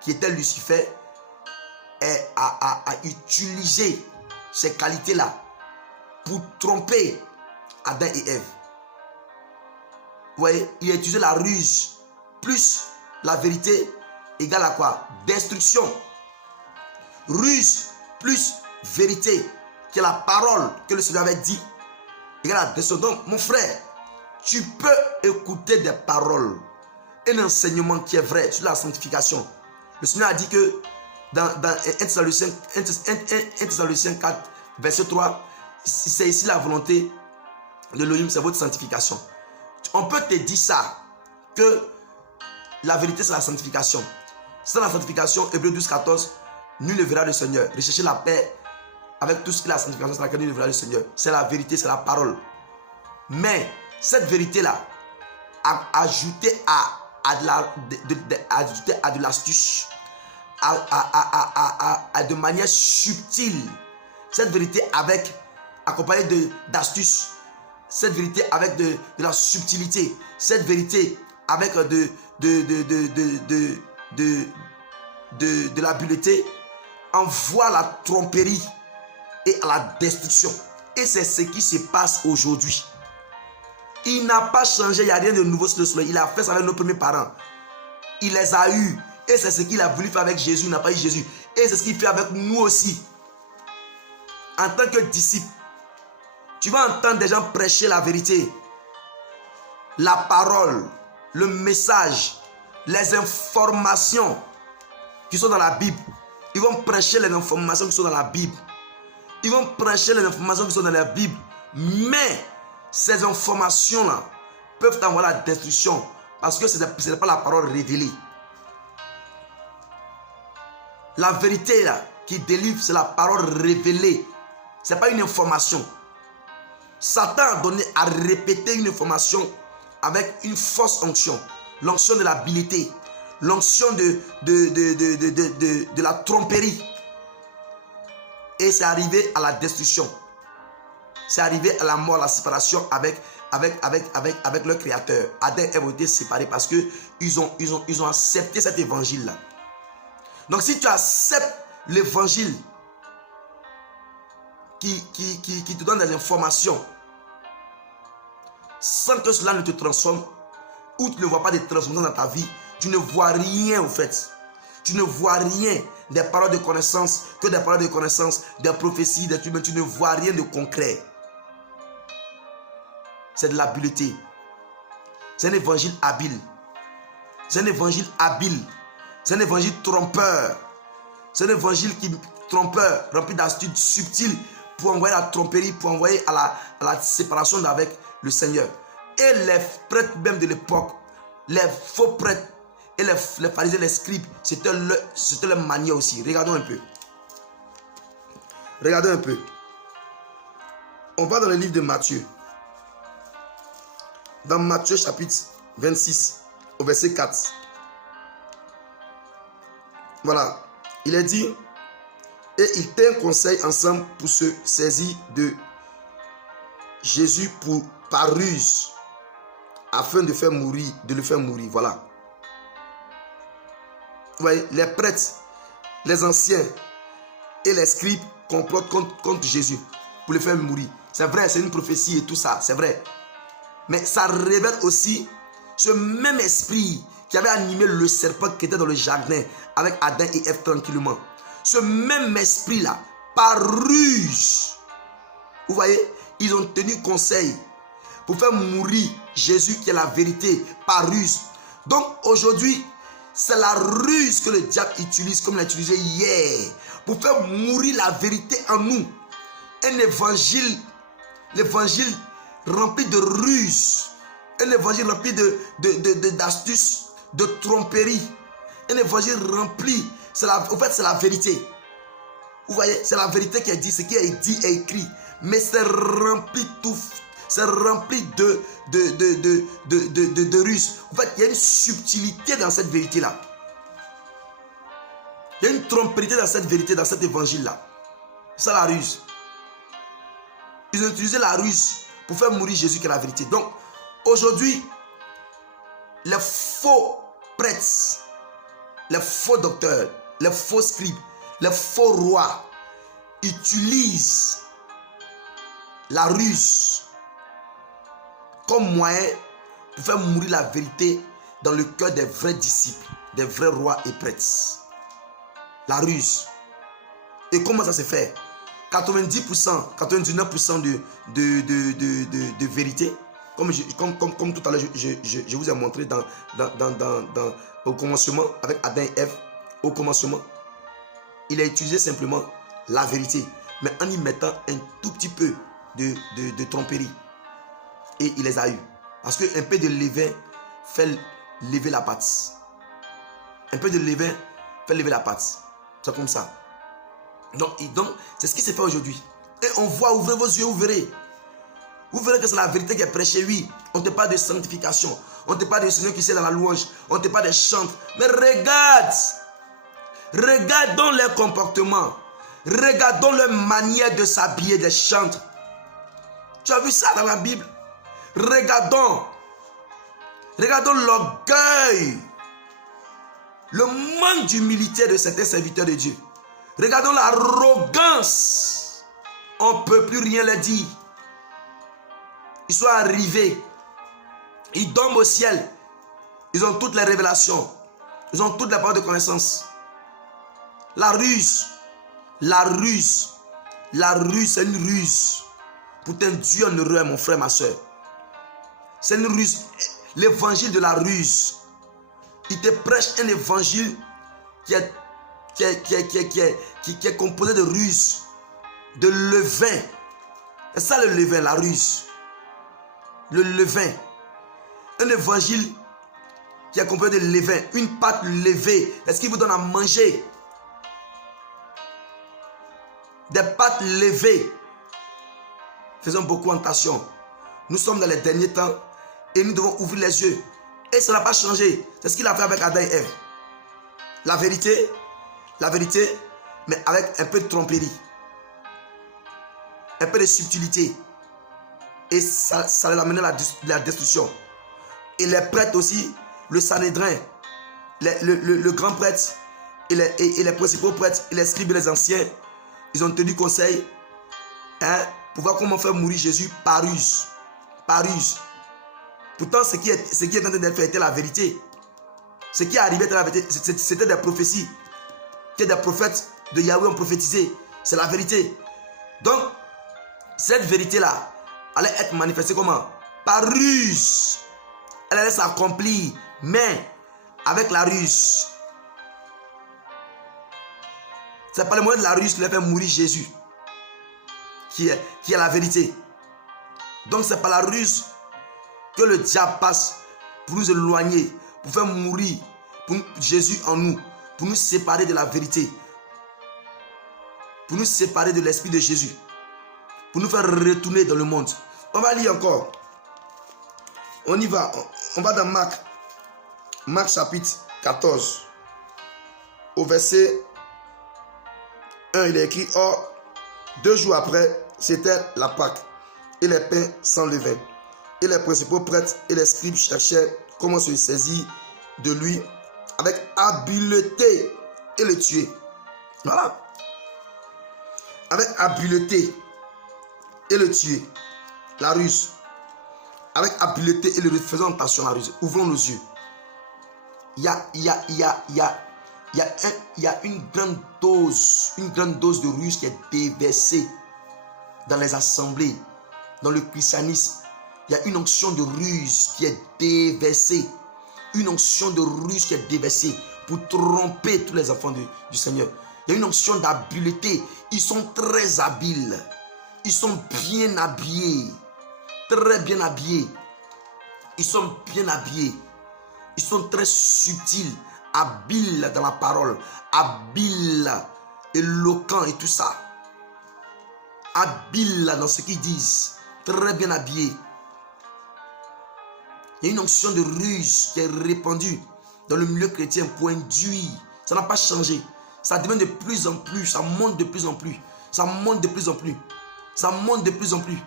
qui était Lucifer, a utilisé ces qualités là pour tromper Adam et Ève. Vous voyez, il a utilisé la ruse plus la vérité égale à quoi? Destruction. Ruse plus vérité, qui est la parole que le Seigneur avait dit, égale à destruction. Donc, mon frère, tu peux écouter des paroles, un enseignement qui est vrai sur la sanctification. Le Seigneur a dit que dans 1 Thessaloniciens 4, verset 3, c'est ici la volonté de l'Elohim, c'est votre sanctification. On peut te dire ça, que la vérité c'est la sanctification. Sans la sanctification, Hébreux 12, 14, nul ne verra le Seigneur. Recherchez la paix avec tout ce qui est la sanctification, c'est laquelle nul ne verra le Seigneur. C'est la vérité, c'est la parole. Mais cette vérité-là, ajoutée à de l'astuce, de manière subtile, cette vérité accompagnée d'astuces, cette vérité avec de la subtilité, cette vérité avec de l'habileté, envoie la tromperie et à la destruction. Et c'est ce qui se passe aujourd'hui. Il n'a pas changé, il n'y a rien de nouveau sur le soleil. Il a fait ça avec nos premiers parents. Il les a eus. Et c'est ce qu'il a voulu faire avec Jésus. Il n'a pas eu Jésus. Et c'est ce qu'il fait avec nous aussi. En tant que disciple, tu vas entendre des gens prêcher la vérité, la parole, le message, les informations qui sont dans la Bible. Ils vont prêcher les informations qui sont dans la Bible. Ils vont prêcher les informations qui sont dans la Bible. Mais ces informations-là peuvent envoyer la destruction parce que ce n'est pas la parole révélée. La vérité là, qui délivre, c'est la parole révélée. Ce n'est pas une information. Satan a répété une information avec une fausse onction. L'onction de l'habileté. L'onction de la tromperie. Et c'est arrivé à la destruction. C'est arrivé à la mort, à la séparation avec leur créateur. Adam et Ève ont été séparés parce qu'ils ont accepté cet évangile-là. Donc si tu acceptes l'évangile qui te donne des informations sans que cela ne te transforme, ou tu ne vois pas de transformation dans ta vie, tu ne vois rien au fait. Tu ne vois rien des paroles de connaissance, que des paroles de connaissance, des prophéties, mais tu ne vois rien de concret. C'est de l'habileté. C'est un évangile habile. C'est un évangile habile. C'est un évangile trompeur. C'est un évangile trompeur, rempli d'astuces subtiles pour envoyer la tromperie, pour envoyer à la séparation avec le Seigneur. Et les prêtres même de l'époque, les faux prêtres et les pharisiens, les scribes, c'était leur manière aussi. Regardons un peu. Regardons un peu. On va dans le livre de Matthieu. Dans Matthieu chapitre 26, au verset 4. Voilà. Il est dit, et ils tinrent conseil ensemble pour se saisir de Jésus par ruse, afin de le faire mourir. Voilà. Vous voyez, les prêtres, les anciens et les scribes complotent contre Jésus pour le faire mourir. C'est vrai, c'est une prophétie et tout ça, c'est vrai. Mais ça révèle aussi ce même esprit qui avait animé le serpent qui était dans le jardin avec Adam et Ève tranquillement. Ce même esprit-là, par ruse, vous voyez, ils ont tenu conseil pour faire mourir Jésus qui est la vérité, par ruse. Donc aujourd'hui, c'est la ruse que le diable utilise comme il l'a utilisé hier pour faire mourir la vérité en nous. Un évangile, l'évangile rempli de ruse, un évangile rempli d'astuces, de tromperie, un évangile rempli, en fait c'est la vérité. Vous voyez, c'est la vérité qui est dit, ce qui est dit et écrit. mais c'est rempli tout. C'est rempli de ruses. En fait, il y a une subtilité dans cette vérité-là. Il y a une tromperie dans cette vérité, dans cet évangile-là. C'est ça la ruse. Ils ont utilisé la ruse pour faire mourir Jésus qui est la vérité. Donc, aujourd'hui, les faux prêtres, les faux docteurs, les faux scribes, les faux rois utilisent la ruse comme moyen pour faire mourir la vérité dans le cœur des vrais disciples, des vrais rois et prêtres. La ruse. Et comment ça se fait? 90%, 99% de vérité, comme tout à l'heure, je vous ai montré au commencement, avec Adam et Ève, au commencement, il a utilisé simplement la vérité, mais en y mettant un tout petit peu de tromperie. Et il les a eus. Parce qu'un peu de levain fait lever la pâte. Un peu de levain fait lever la pâte. C'est comme ça. Donc c'est ce qui se fait aujourd'hui. Et on voit, ouvrez vos yeux, vous verrez. Vous verrez que c'est la vérité qui est prêchée, oui. On ne te parle de sanctification. On ne te parle de Seigneur qui sait dans la louange. On ne te parle de chants. Mais regarde. Regardons leur comportement. Regardons leur manière de s'habiller, de chanter. Tu as vu ça dans la Bible? Regardons l'orgueil, le manque d'humilité de certains serviteurs de Dieu. Regardons l'arrogance. On ne peut plus rien leur dire. Ils sont arrivés. Ils dorment au ciel. Ils ont toutes les révélations. Ils ont toutes les paroles de connaissance. La ruse, c'est une ruse pour t'induire en erreur, mon frère, ma soeur. C'est une ruse. L'évangile de la ruse. Il te prêche un évangile qui est composé de ruse, de levain. C'est ça le levain, la ruse. Le levain. Un évangile qui est composé de levain, une pâte levée. Est-ce qu'il vous donne à manger? Des pâtes levées. Faisons beaucoup attention. Nous sommes dans les derniers temps et nous devons ouvrir les yeux. Et ça n'a pas changé. C'est ce qu'il a fait avec Adam et Ève. La vérité, mais avec un peu de tromperie. Un peu de subtilité. Et ça les a mené à la destruction. Et les prêtres aussi, le Sanhédrin, le grand prêtre et les principaux prêtres, et les scribes et les anciens, ils ont tenu conseil pour voir comment faire mourir Jésus par ruse. Par ruse. Pourtant, ce qui est en train d'être fait était la vérité. Ce qui est arrivé était la vérité. C'était des prophéties que des prophètes de Yahweh ont prophétisé. C'est la vérité. Donc, cette vérité-là allait être manifestée comment? Par ruse. Elle allait s'accomplir, mais avec la ruse. C'est par le moyen de la ruse qu'il a fait mourir Jésus, qui est la vérité. Donc c'est par la ruse que le diable passe pour nous éloigner, pour faire mourir Jésus en nous, pour nous séparer de la vérité, pour nous séparer de l'esprit de Jésus, pour nous faire retourner dans le monde. On va lire encore. On y va. On va dans Marc. Marc chapitre 14. Au verset 1, il est écrit: Or, 2 jours après, c'était la Pâque, et les pains s'enlevaient. Et les principaux prêtres et les scribes cherchaient comment se saisir de lui avec habileté et le tuer. Voilà. Avec habileté et le tuer. La ruse. Avec habileté et le ruse. Faisons attention à la ruse. Ouvrons nos yeux. Il y a une grande dose de ruse qui est déversée dans les assemblées, dans le christianisme. Il y a une onction de ruse qui est déversée. Une onction de ruse qui est déversée pour tromper tous les enfants du Seigneur. Il y a une onction d'habileté. Ils sont très habiles. Ils sont bien habillés. Très bien habillés. Ils sont bien habillés. Ils sont très subtils, habiles dans la parole, habiles, éloquents et tout ça. habiles dans ce qu'ils disent, très bien habillés. Il y a une onction de ruse qui est répandue dans le milieu chrétien pour induire. Ça n'a pas changé. Ça devient de plus en plus, ça monte de plus en plus. Ça monte de plus en plus. Ça monte de plus en plus.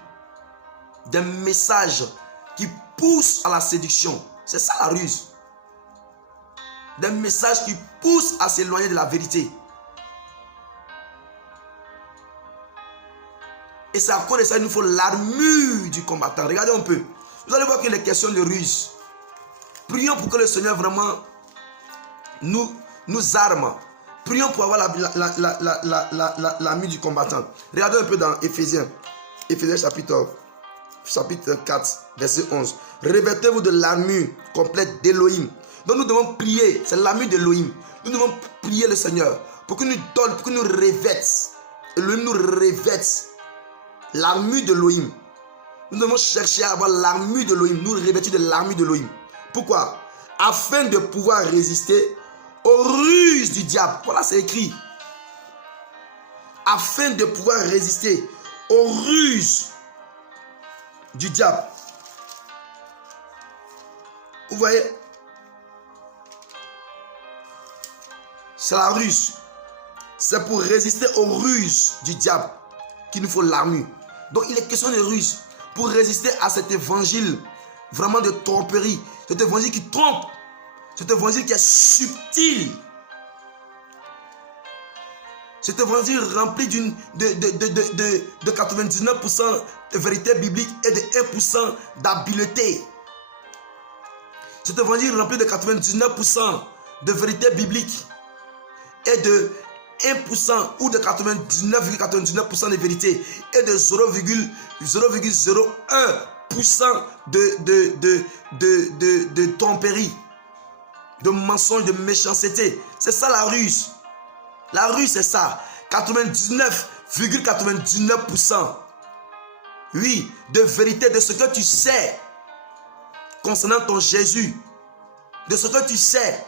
Des messages qui poussent à la séduction. C'est ça la ruse. Des messages qui poussent à s'éloigner de la vérité. Et c'est à cause de ça qu'il nous faut l'armure du combattant. Regardez un peu. Vous allez voir qu'il est question de ruse. Prions pour que le Seigneur vraiment nous arme. Prions pour avoir l'armure du combattant. Regardez un peu dans Éphésiens. Éphésiens chapitre 4, verset 11. Revêtez-vous de l'armure complète d'Élohim. Donc nous devons prier. C'est l'armure d'Élohim. Nous devons prier le Seigneur pour qu'il nous donne, pour qu'il nous revête. Élohim nous revête. L'armure d'Élohim. Nous devons chercher à avoir l'armure d'Élohim. Nous revêtir de l'armure d'Élohim. Pourquoi? Afin de pouvoir résister aux ruses du diable. Voilà, c'est écrit. Afin de pouvoir résister aux ruses du diable. Vous voyez? C'est la ruse. C'est pour résister aux ruses du diable qu'il nous faut l'armure. Donc il est question de ruse. Pour résister à cet évangile vraiment de tromperie. Cet évangile qui trompe. Cet évangile qui est subtil. Cet évangile rempli de 99% de vérité biblique et de 1% d'habileté. Cet évangile rempli de 99% de vérité biblique et de 1% ou de 99,99% de vérité et de 0,01% de tromperie, de mensonge, de méchanceté. C'est ça la ruse. La ruse, c'est ça. 99,99%. Oui, de vérité, de ce que tu sais concernant ton Jésus, de ce que tu sais,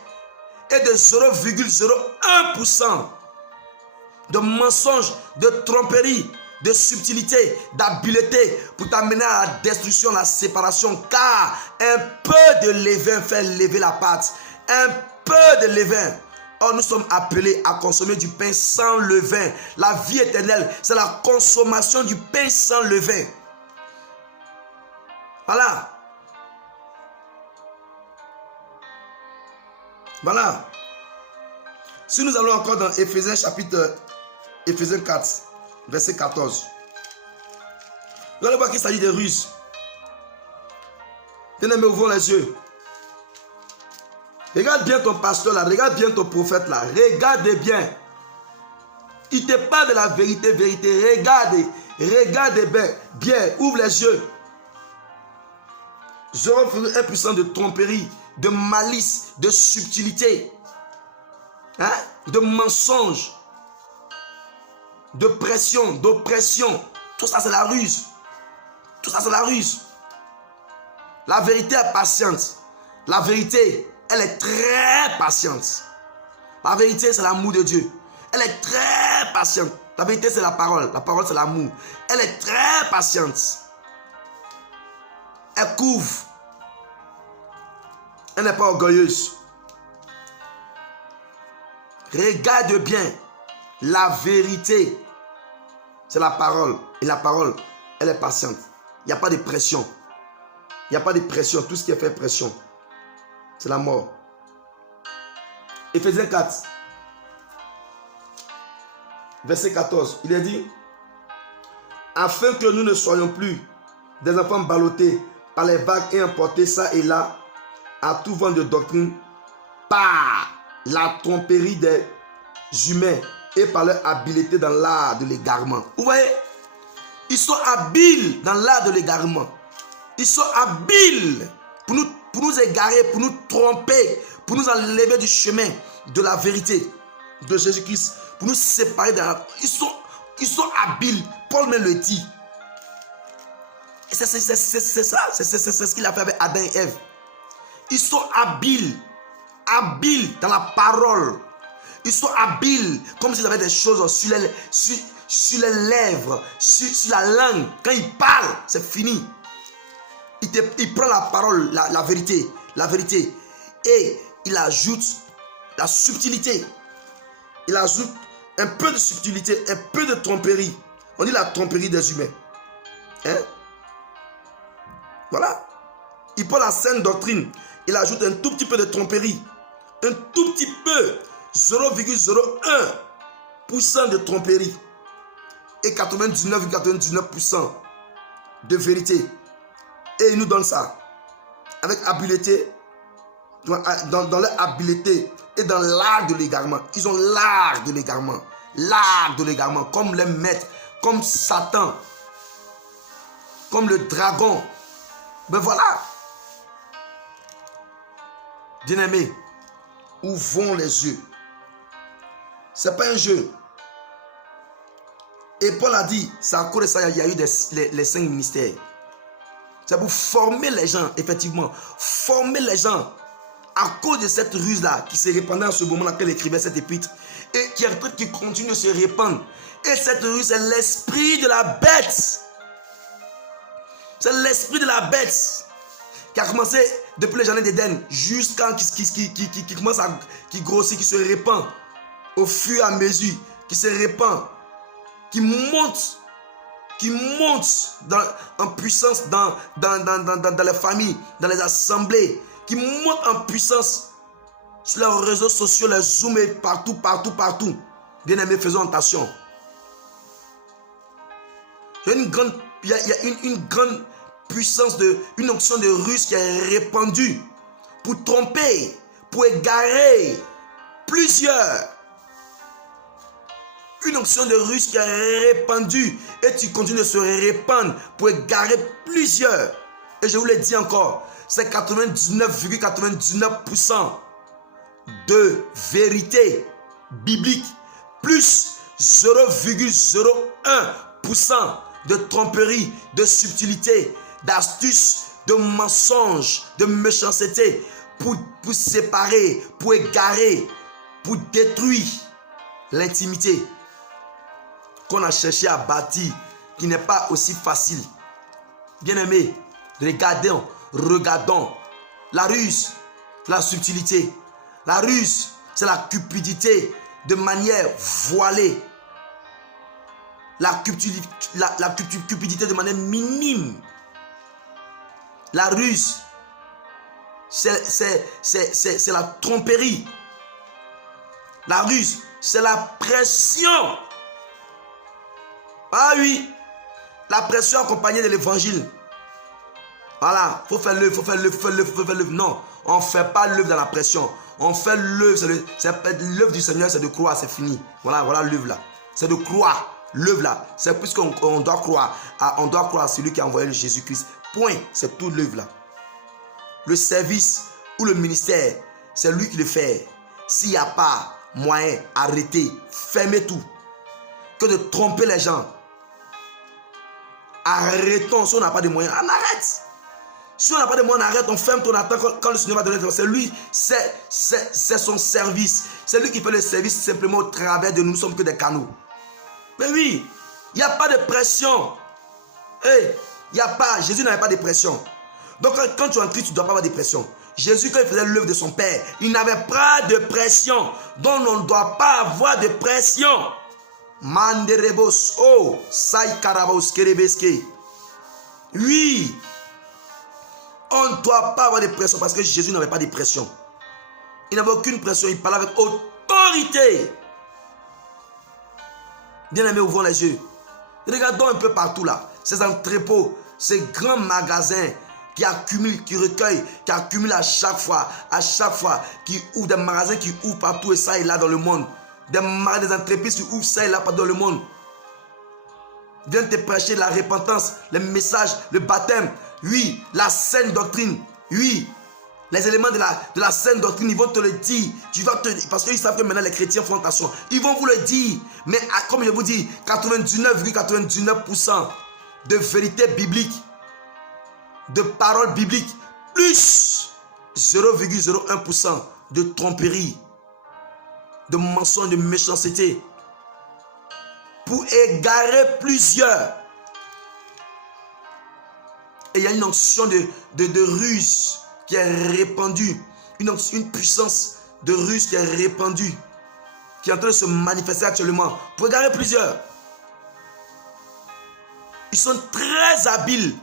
et de 0,01% de mensonges, de tromperie, de subtilité, d'habileté pour t'amener à la destruction, la séparation. Car un peu de levain fait lever la pâte. Un peu de levain. Or, nous sommes appelés à consommer du pain sans levain. La vie éternelle, c'est la consommation du pain sans levain. Voilà. Voilà. Si nous allons encore dans Éphésiens 4, verset 14. Vous allez voir qu'il s'agit de ruses. Bien-aimés, ouvrons les yeux. Regarde bien ton pasteur là, regarde bien ton prophète là. Regardez bien. Il te parle de la vérité, vérité. Regardez bien. Ouvre les yeux. 0,1% de tromperie, de malice, de subtilité, hein? De mensonge, de pression, d'oppression. Tout ça, c'est la ruse. Tout ça, c'est la ruse. La vérité est patiente. La vérité, elle est très patiente. La vérité, c'est l'amour de Dieu. Elle est très patiente. La vérité, c'est la parole. La parole, c'est l'amour. Elle est très patiente. Elle couvre. Elle n'est pas orgueilleuse. Regarde bien. La vérité, c'est la parole. Et la parole, elle est patiente. Il n'y a pas de pression. Il n'y a pas de pression. Tout ce qui est fait pression, c'est la mort. Éphésiens 4, verset 14. Il est dit: afin que nous ne soyons plus des enfants ballottés par les vagues et emportés ça et là à tout vent de doctrine par la tromperie des humains et par leur habileté dans l'art de l'égarement. Vous voyez, ils sont habiles dans l'art de l'égarement. Ils sont habiles pour nous égarer, pour nous tromper, pour nous enlever du chemin de la vérité de Jésus-Christ, pour nous séparer de la... Ils sont habiles. Paul me le dit. Et c'est ça, c'est ce qu'il a fait avec Adam et Ève. Ils sont habiles dans la parole. Ils sont habiles, comme s'ils avaient des choses sur les lèvres, sur la langue. Quand ils parlent, c'est fini. Il prend la parole, la vérité, et il ajoute la subtilité. Il ajoute un peu de subtilité, un peu de tromperie. On dit la tromperie des humains. Hein? Voilà. Il prend la saine doctrine. Il ajoute un tout petit peu de tromperie. Un tout petit peu. 0,01% de tromperie. Et 99,99% de vérité. Et il nous donne ça. Avec habileté. Dans leur habileté. Et dans l'art de l'égarement. Ils ont l'art de l'égarement. L'art de l'égarement. Comme les maîtres. Comme Satan. Comme le dragon. Ben voilà. Bien-aimés. Ouvrons les yeux. Ce n'est pas un jeu. Et Paul a dit, c'est à cause de ça il y a eu les 5 ministères. C'est pour former les gens, effectivement. Former les gens à cause de cette ruse-là qui se répandait en ce moment-là qu'il écrivait cette épître. Et qui continue de se répandre. Et cette ruse, c'est l'esprit de la bête. C'est l'esprit de la bête qui a commencé depuis les jardins d'Éden jusqu'à qui commence à qui grossit, qui se répand au fur et à mesure, qui se répand, qui monte en puissance dans les familles, dans les assemblées, qui monte en puissance sur les réseaux sociaux, les zooms, partout. Bien-aimés, faisons attention. Il y a une grande puissance, une onction de ruse qui est répandue pour tromper, pour égarer plusieurs. Une onction de ruse qui est répandue et tu continues de se répandre pour égarer plusieurs. Et je vous le dis encore, c'est 99,99% de vérité biblique plus 0,01% de tromperie, de subtilité, d'astuce, de mensonge, de méchanceté pour séparer, pour égarer, pour détruire l'intimité qu'on a cherché à bâtir, qui n'est pas aussi facile. Bien-aimés, regardons la ruse, la subtilité. La ruse, c'est la cupidité de manière voilée. La cupidité de manière minime. La ruse, c'est la tromperie. La ruse, c'est la pression. Ah oui, la pression accompagnée de l'évangile. Voilà, il faut faire l'œuvre. Non, on ne fait pas l'œuvre dans la pression. On fait l'œuvre. L'œuvre du Seigneur, c'est de croire, c'est fini. Voilà l'œuvre là. C'est de croire. L'œuvre là, c'est puisqu'on doit croire. On doit croire à celui qui a envoyé le Jésus-Christ. Point, c'est tout l'œuvre là. Le service ou le ministère, c'est lui qui le fait. S'il n'y a pas moyen, arrêtez, fermez tout. Que de tromper les gens. Arrêtons, si on n'a pas de moyens, on arrête. Si on n'a pas de moyens, on arrête, on ferme, on attend quand le Seigneur va donner. C'est lui, c'est son service. C'est lui qui fait le service simplement au travers de nous. Nous ne sommes que des canaux. Mais oui, il n'y a pas de pression. Hey, il n'y a pas, Jésus n'avait pas de pression. Donc quand tu es en Christ, tu ne dois pas avoir de pression. Jésus, quand il faisait l'œuvre de son Père, il n'avait pas de pression. Donc on ne doit pas avoir de pression. Manderebos, oh, Sai Karabos Kerebeske. Oui, on ne doit pas avoir de pression parce que Jésus n'avait pas de pression. Il n'avait aucune pression, il parlait avec autorité. Bien-aimés, ouvrons les yeux. Regardons un peu partout là. Ces entrepôts, ces grands magasins qui accumulent, qui recueillent, qui accumulent à chaque fois, qui ouvrent des magasins qui ouvrent partout et ça et là dans le monde. Des entreprises qui ouvrent ça et là dans le monde. Viennent te prêcher la repentance, les messages, le baptême. Oui, la saine doctrine. Oui, les éléments de la saine doctrine, ils vont te le dire. Parce qu'ils savent que maintenant les chrétiens font attention. Ils vont vous le dire. Mais comme je vous dis, 99,99% de vérité biblique, de paroles bibliques, plus 0,01% de tromperie. de mensonges, de méchanceté, pour égarer plusieurs. Et il y a une onction de ruse qui est répandue, une puissance de ruse qui est répandue, qui est en train de se manifester actuellement, pour égarer plusieurs. Ils sont très habiles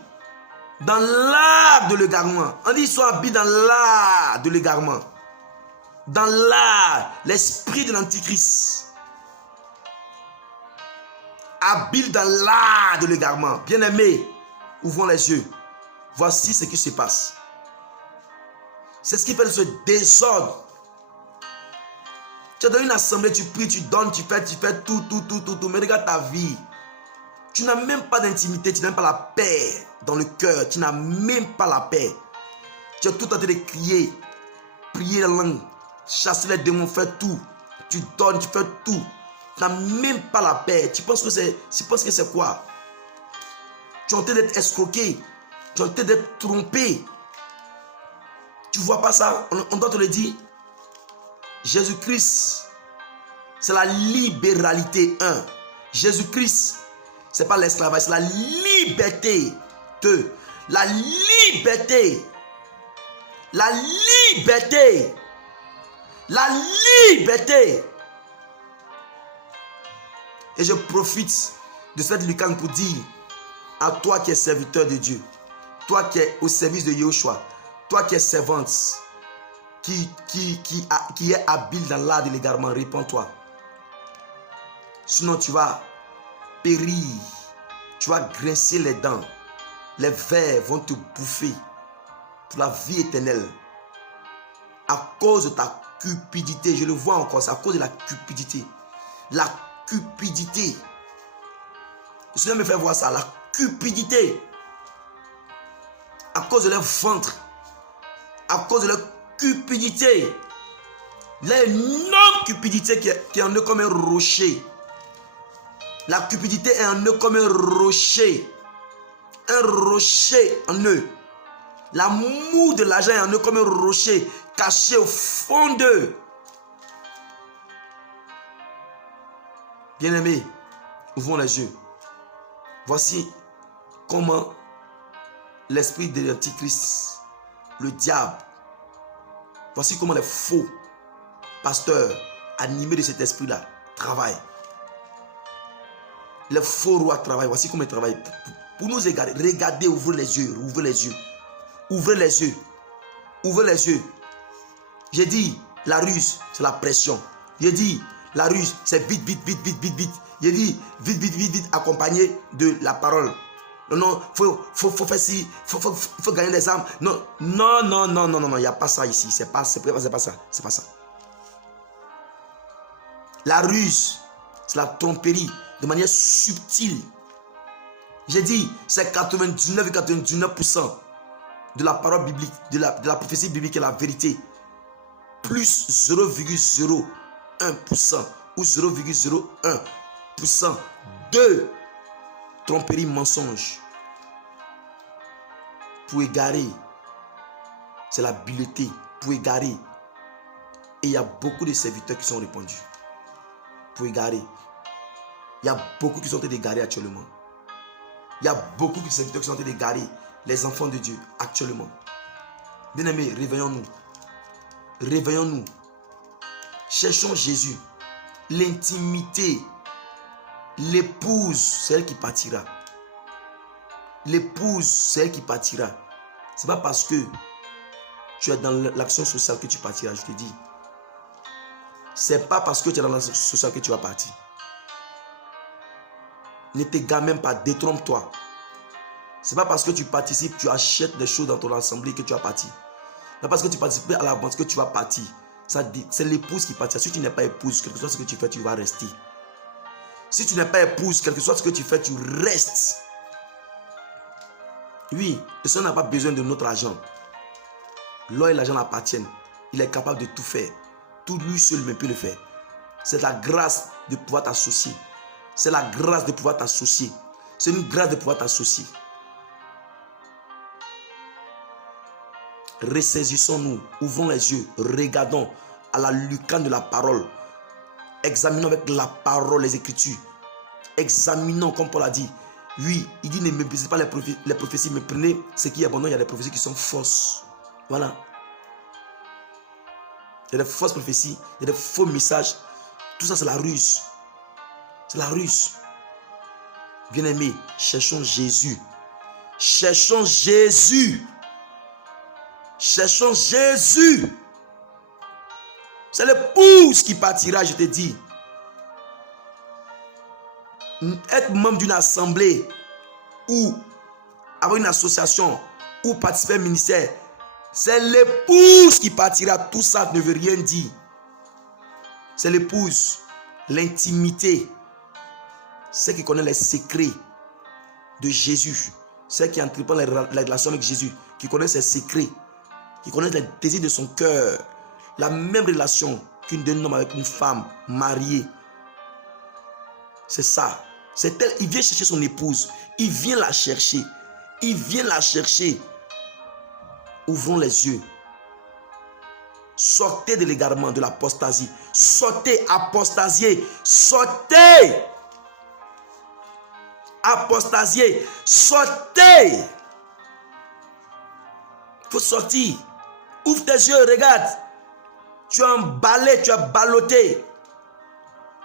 dans l'art de l'égarement. On dit qu'ils sont habiles dans l'art de l'égarement. Dans l'art, l'esprit de l'antichrist. Habile dans l'art de l'égarement. Bien-aimés, ouvrons les yeux. Voici ce qui se passe. C'est ce qui fait ce désordre. Tu es dans une assemblée, tu pries, tu donnes, tu fais tout. Mais regarde ta vie. Tu n'as même pas d'intimité, tu n'as même pas la paix dans le cœur. Tu n'as même pas la paix. Tu es tout en train de crier, prier la langue, chasser les démons, faire tout. Tu donnes, tu fais tout. Tu n'as même pas la paix. Tu penses que c'est quoi? Tu es en train d'être escroqué. Tu es en train d'être trompé. Tu ne vois pas ça? On doit te le dire. Jésus-Christ, c'est la libéralité. Jésus-Christ, ce n'est pas l'esclavage, c'est la liberté. La liberté. La liberté. La liberté. Et je profite de cette lucane pour dire à toi qui es serviteur de Dieu, toi qui es au service de Yahushua, toi qui es servante, qui est habile dans l'art de l'égarement, répands-toi. Sinon tu vas périr, tu vas grincer les dents, les vers vont te bouffer pour la vie éternelle. À cause de ta cupidité, je le vois encore, c'est à cause de la cupidité. La cupidité. Le Seigneur me fait voir ça, la cupidité. À cause de leur ventre, à cause de leur cupidité. Il y a une énorme cupidité qui est en eux comme un rocher. La cupidité est en eux comme un rocher. Un rocher en eux. L'amour de l'argent est en eux comme un rocher caché au fond d'eux. Bien-aimés, ouvrons les yeux. Voici comment l'esprit de l'antichrist, le diable, voici comment les faux pasteurs animés de cet esprit-là travaillent. Les faux rois travaillent. Voici comment ils travaillent. Pour nous égarer, regardez, ouvrez les yeux, ouvrez les yeux. Ouvrez les yeux. Ouvrez les yeux. J'ai dit, la ruse, c'est la pression. J'ai dit, la ruse, c'est vite. J'ai dit, vite, accompagné de la parole. Non, faut faire ci, faut gagner des âmes. Non, il n'y a pas ça ici. C'est pas ça. La ruse, c'est la tromperie de manière subtile. J'ai dit, c'est 99,99% de la parole biblique, de la prophétie biblique et la vérité. Plus 0,01% ou 0,01% de tromperie mensonge pour égarer. C'est l'habileté pour égarer. Et il y a beaucoup de serviteurs qui sont répandus pour égarer. Il y a beaucoup qui sont en train d'égarer actuellement. Il y a beaucoup de serviteurs qui sont en train d'égarer les enfants de Dieu actuellement. Bien-aimés, réveillons-nous. Réveillons-nous. Cherchons Jésus. L'intimité. L'épouse, c'est elle qui partira. L'épouse, c'est elle qui partira. Ce n'est pas parce que tu es dans l'action sociale que tu partiras, je te dis. Ce n'est pas parce que tu es dans l'action sociale que tu vas partir. Ne t'égare même pas, détrompe-toi. Ce n'est pas parce que tu participes, tu achètes des choses dans ton assemblée que tu vas partir. Ce n'est pas parce que tu participes à la vente que tu vas partir. C'est l'épouse qui partira. Si tu n'es pas épouse, quel que soit ce que tu fais, tu vas rester. Si tu n'es pas épouse, quel que soit ce que tu fais, tu restes. Oui, le Seigneur n'a pas besoin de notre argent. L'or et l'argent appartiennent. Il est capable de tout faire. Tout lui seul même peut le faire. C'est la grâce de pouvoir t'associer. C'est la grâce de pouvoir t'associer. C'est une grâce de pouvoir t'associer. Ressaisissons-nous, ouvrons les yeux, regardons à la lucane de la parole. Examinons avec la parole, les Écritures. Examinons, comme Paul a dit. Oui, il dit ne méprisez pas les prophéties, mais prenez ce qui est abondant. Il y a des prophéties qui sont fausses. Voilà. Il y a des fausses prophéties, il y a des faux messages. Tout ça, c'est la ruse. C'est la ruse. Bien-aimés, cherchons Jésus. Cherchons Jésus. Cherchons Jésus. C'est l'épouse qui partira, je te dis. Être membre d'une assemblée ou avoir une association ou participer à un ministère, c'est l'épouse qui partira. Tout ça ne veut rien dire. C'est l'épouse, l'intimité, celle qui connaît les secrets de Jésus, celle qui entreprend la relation avec Jésus, qui connaît ses secrets, qui connaît les désirs de son cœur. La même relation qu'un homme avec une femme mariée. C'est ça. C'est elle, il vient chercher son épouse. Il vient la chercher. Il vient la chercher. Ouvrons les yeux. Sortez de l'égarement, de l'apostasie. Sortez, apostasier. Sortez. Apostasier. Sortez. Il faut sortir. Ouvre tes yeux, regarde. Tu es emballé, tu es ballotté.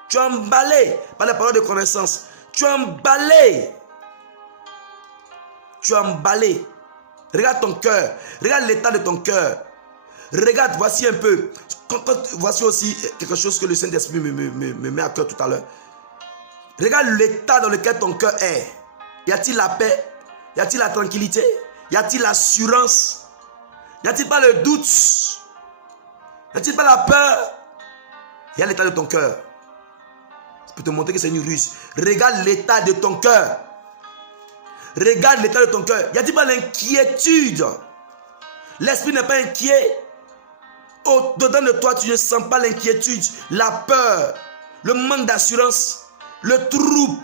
Tu es emballé par les paroles de connaissance. Tu es emballé. Tu es emballé. Regarde ton cœur. Regarde l'état de ton cœur. Regarde, voici un peu. Voici aussi quelque chose que le Saint-Esprit me met à cœur tout à l'heure. Regarde l'état dans lequel ton cœur est. Y a-t-il la paix? Y a-t-il la tranquillité? Y a-t-il l'assurance? Y a-t-il pas le doute? Y a-t-il pas la peur? Il y a l'état de ton cœur. Je peux te montrer que c'est une ruse. Regarde l'état de ton cœur. Regarde l'état de ton cœur. Y a-t-il pas l'inquiétude? L'esprit n'est pas inquiet. Au-dedans de toi, tu ne sens pas l'inquiétude, la peur, le manque d'assurance, le trouble.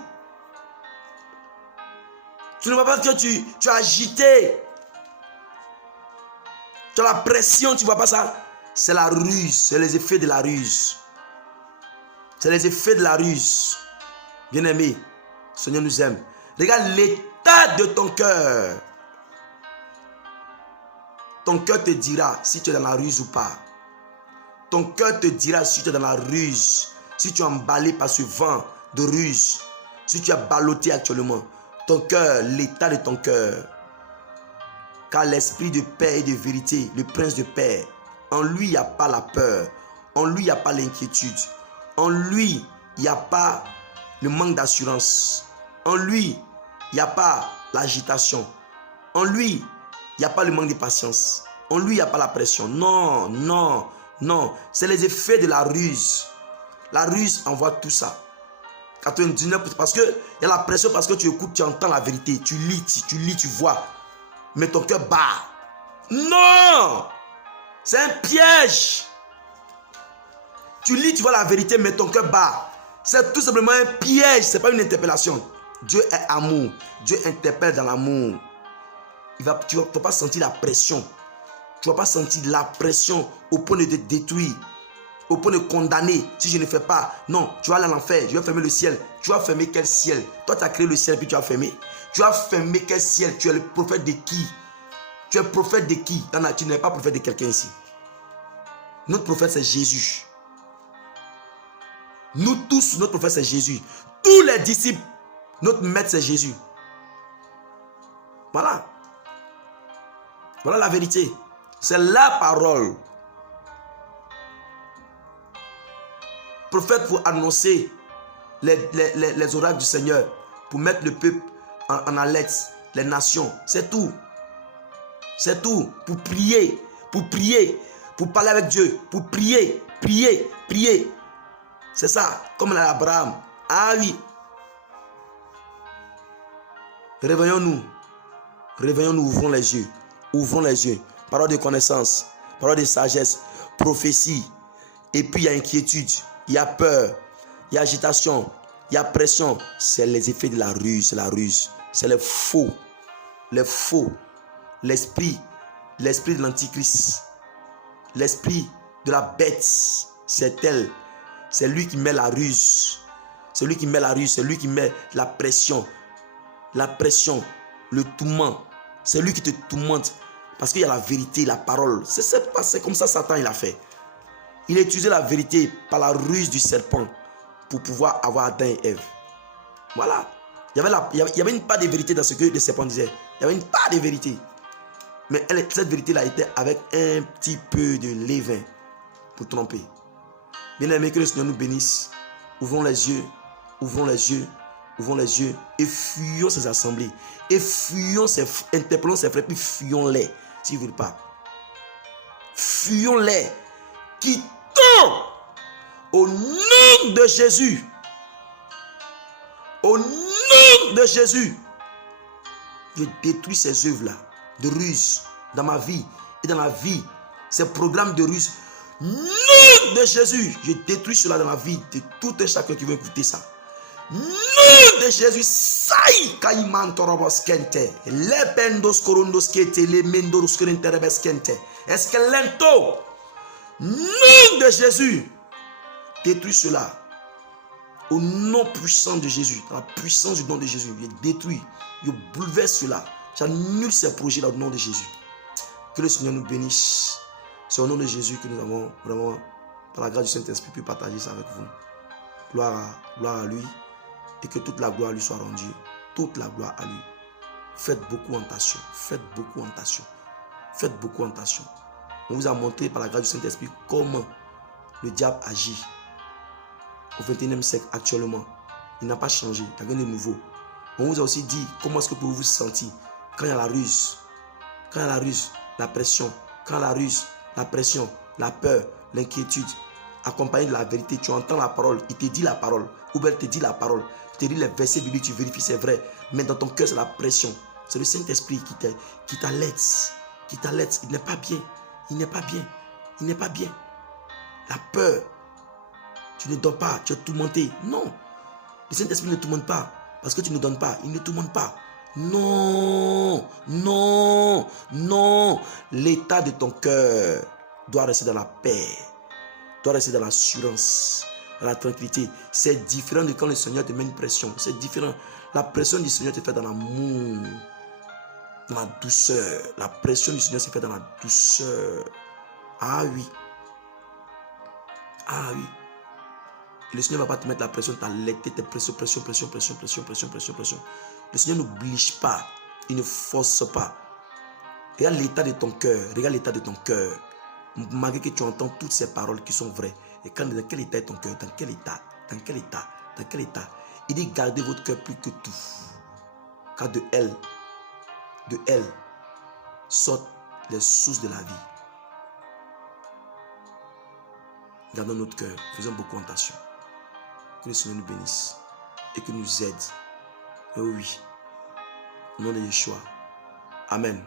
Tu ne vois pas que tu es agité. Tu as la pression, tu ne vois pas ça? C'est la ruse, c'est les effets de la ruse. C'est les effets de la ruse. Bien-aimé, le Seigneur nous aime. Regarde l'état de ton cœur. Ton cœur te dira si tu es dans la ruse ou pas. Ton cœur te dira si tu es dans la ruse. Si tu es emballé par ce vent de ruse. Si tu es ballotté actuellement. Ton cœur, l'état de ton cœur. Car l'esprit de paix et de vérité, le prince de paix, en lui, il n'y a pas la peur. En lui, il n'y a pas l'inquiétude. En lui, il n'y a pas le manque d'assurance. En lui, il n'y a pas l'agitation. En lui, il n'y a pas le manque de patience. En lui, il n'y a pas la pression. Non, non, non. C'est les effets de la ruse. La ruse envoie tout ça. 99%. Parce qu'il y a la pression, parce que tu écoutes, tu entends la vérité. Tu lis, tu vois. Mais ton cœur bat. Non! C'est un piège. Tu lis, tu vois la vérité, mais ton cœur bat. C'est tout simplement un piège. Ce n'est pas une interpellation. Dieu est amour. Dieu interpelle dans l'amour. Tu ne vas pas sentir la pression. Tu ne vas pas sentir la pression au point de te détruire, au point de condamner. Si je ne fais pas, non, tu vas aller en enfer. Je vais fermer le ciel. Tu vas fermer quel ciel? Toi, tu as créé le ciel puis tu as fermé. Tu as fermé quel ciel? Tu es le prophète de qui? Tu es le prophète de qui? Tu n'es pas prophète de quelqu'un ici. Notre prophète, c'est Jésus. Nous tous, notre prophète, c'est Jésus. Tous les disciples, notre maître, c'est Jésus. Voilà. Voilà la vérité. C'est la parole. Prophète pour annoncer les oracles du Seigneur, pour mettre le peuple en alerte, les nations. C'est tout. C'est tout. Pour prier, pour parler avec Dieu, pour prier. C'est ça, comme Abraham. Ah oui. Réveillons-nous, ouvrons les yeux. Ouvrons les yeux. Parole de connaissance, parole de sagesse, prophétie. Et puis il y a inquiétude, il y a peur, il y a agitation, il y a pression. C'est les effets de la ruse, C'est le faux. L'esprit de l'antichrist. L'esprit de la bête. C'est elle. C'est lui qui met la ruse. C'est lui qui met la ruse. C'est lui qui met la pression. La pression, le tourment. C'est lui qui te tourmente. Parce qu'il y a la vérité, la parole. C'est comme ça Satan il a fait. Il a utilisé la vérité par la ruse du serpent pour pouvoir avoir Adam et Ève. Voilà. Il y avait une part de vérité dans ce que le serpent disait. Il y avait une part de vérité. Mais cette vérité-là était avec un petit peu de levain pour tromper. Bien-aimés, que le Seigneur nous bénisse. Ouvrons les yeux. Ouvrons les yeux. Ouvrons les yeux. Et fuyons ces assemblées. Et fuyons interpellons ces frères. Puis fuyons-les. S'ils ne veulent pas. Fuyons-les. Quittons. Au nom de Jésus. Au nom de Jésus. Je détruis ces œuvres-là de ruse dans ma vie et dans la vie. Ces programmes de ruse. Nom de Jésus. Je détruis cela dans la vie de tout un chacun qui veut écouter ça. Nom de Jésus. Saï Kaiman Torobos Kente. Les pendos corondos kete. Les mendoros corenterebes kente. Est-ce que lento? Nom de Jésus. Détruis cela. Au nom puissant de Jésus, dans la puissance du nom de Jésus, je détruis, je bouleverse cela. J'annule ces projets-là au nom de Jésus. Que le Seigneur nous bénisse. C'est au nom de Jésus que nous avons vraiment, par la grâce du Saint-Esprit, pu partager ça avec vous. Gloire à lui. Et que toute la gloire lui soit rendue. Toute la gloire à lui. Faites beaucoup attention. Faites beaucoup attention. Faites beaucoup attention. On vous a montré par la grâce du Saint-Esprit comment le diable agit. Au 21e siècle actuellement, il n'a pas changé, il n'y a rien de nouveau. On vous a aussi dit comment est-ce que vous vous sentez quand il y a la ruse, quand il y a la ruse, la pression, quand il y a la ruse, la pression, la peur, l'inquiétude, accompagné de la vérité. Tu entends la parole, il te dit la parole, ou bien il te dit la parole, il te dit les versets bibliques, tu vérifies, c'est vrai, mais dans ton cœur c'est la pression. C'est le Saint-Esprit qui t'alerte, il n'est pas bien, il n'est pas bien, il n'est pas bien. La peur. Tu ne dors pas, tu es tourmenté. Non, le Saint-Esprit ne tourmente pas parce que tu ne donnes pas. Il ne tourmente pas. Non, non, non. L'état de ton cœur doit rester dans la paix, doit rester dans l'assurance, dans la tranquillité. C'est différent de quand le Seigneur te met une pression. C'est différent. La pression du Seigneur te fait dans l'amour, dans la douceur. La pression du Seigneur se fait dans la douceur. Ah oui. Ah oui. Le Seigneur ne va pas te mettre la pression, t'alerter, tes pression. Le Seigneur n'oblige pas, il ne force pas. Regarde l'état de ton cœur, malgré que tu entends toutes ces paroles qui sont vraies. Et dans quel état est ton cœur? Dans quel état? Il dit gardez votre cœur plus que tout. Car de elle sortent les sources de la vie. Gardons notre cœur, faisons beaucoup attention. Que le Seigneur nous bénisse et que nous aide. Et oui, au nom de Yeshua. Amen.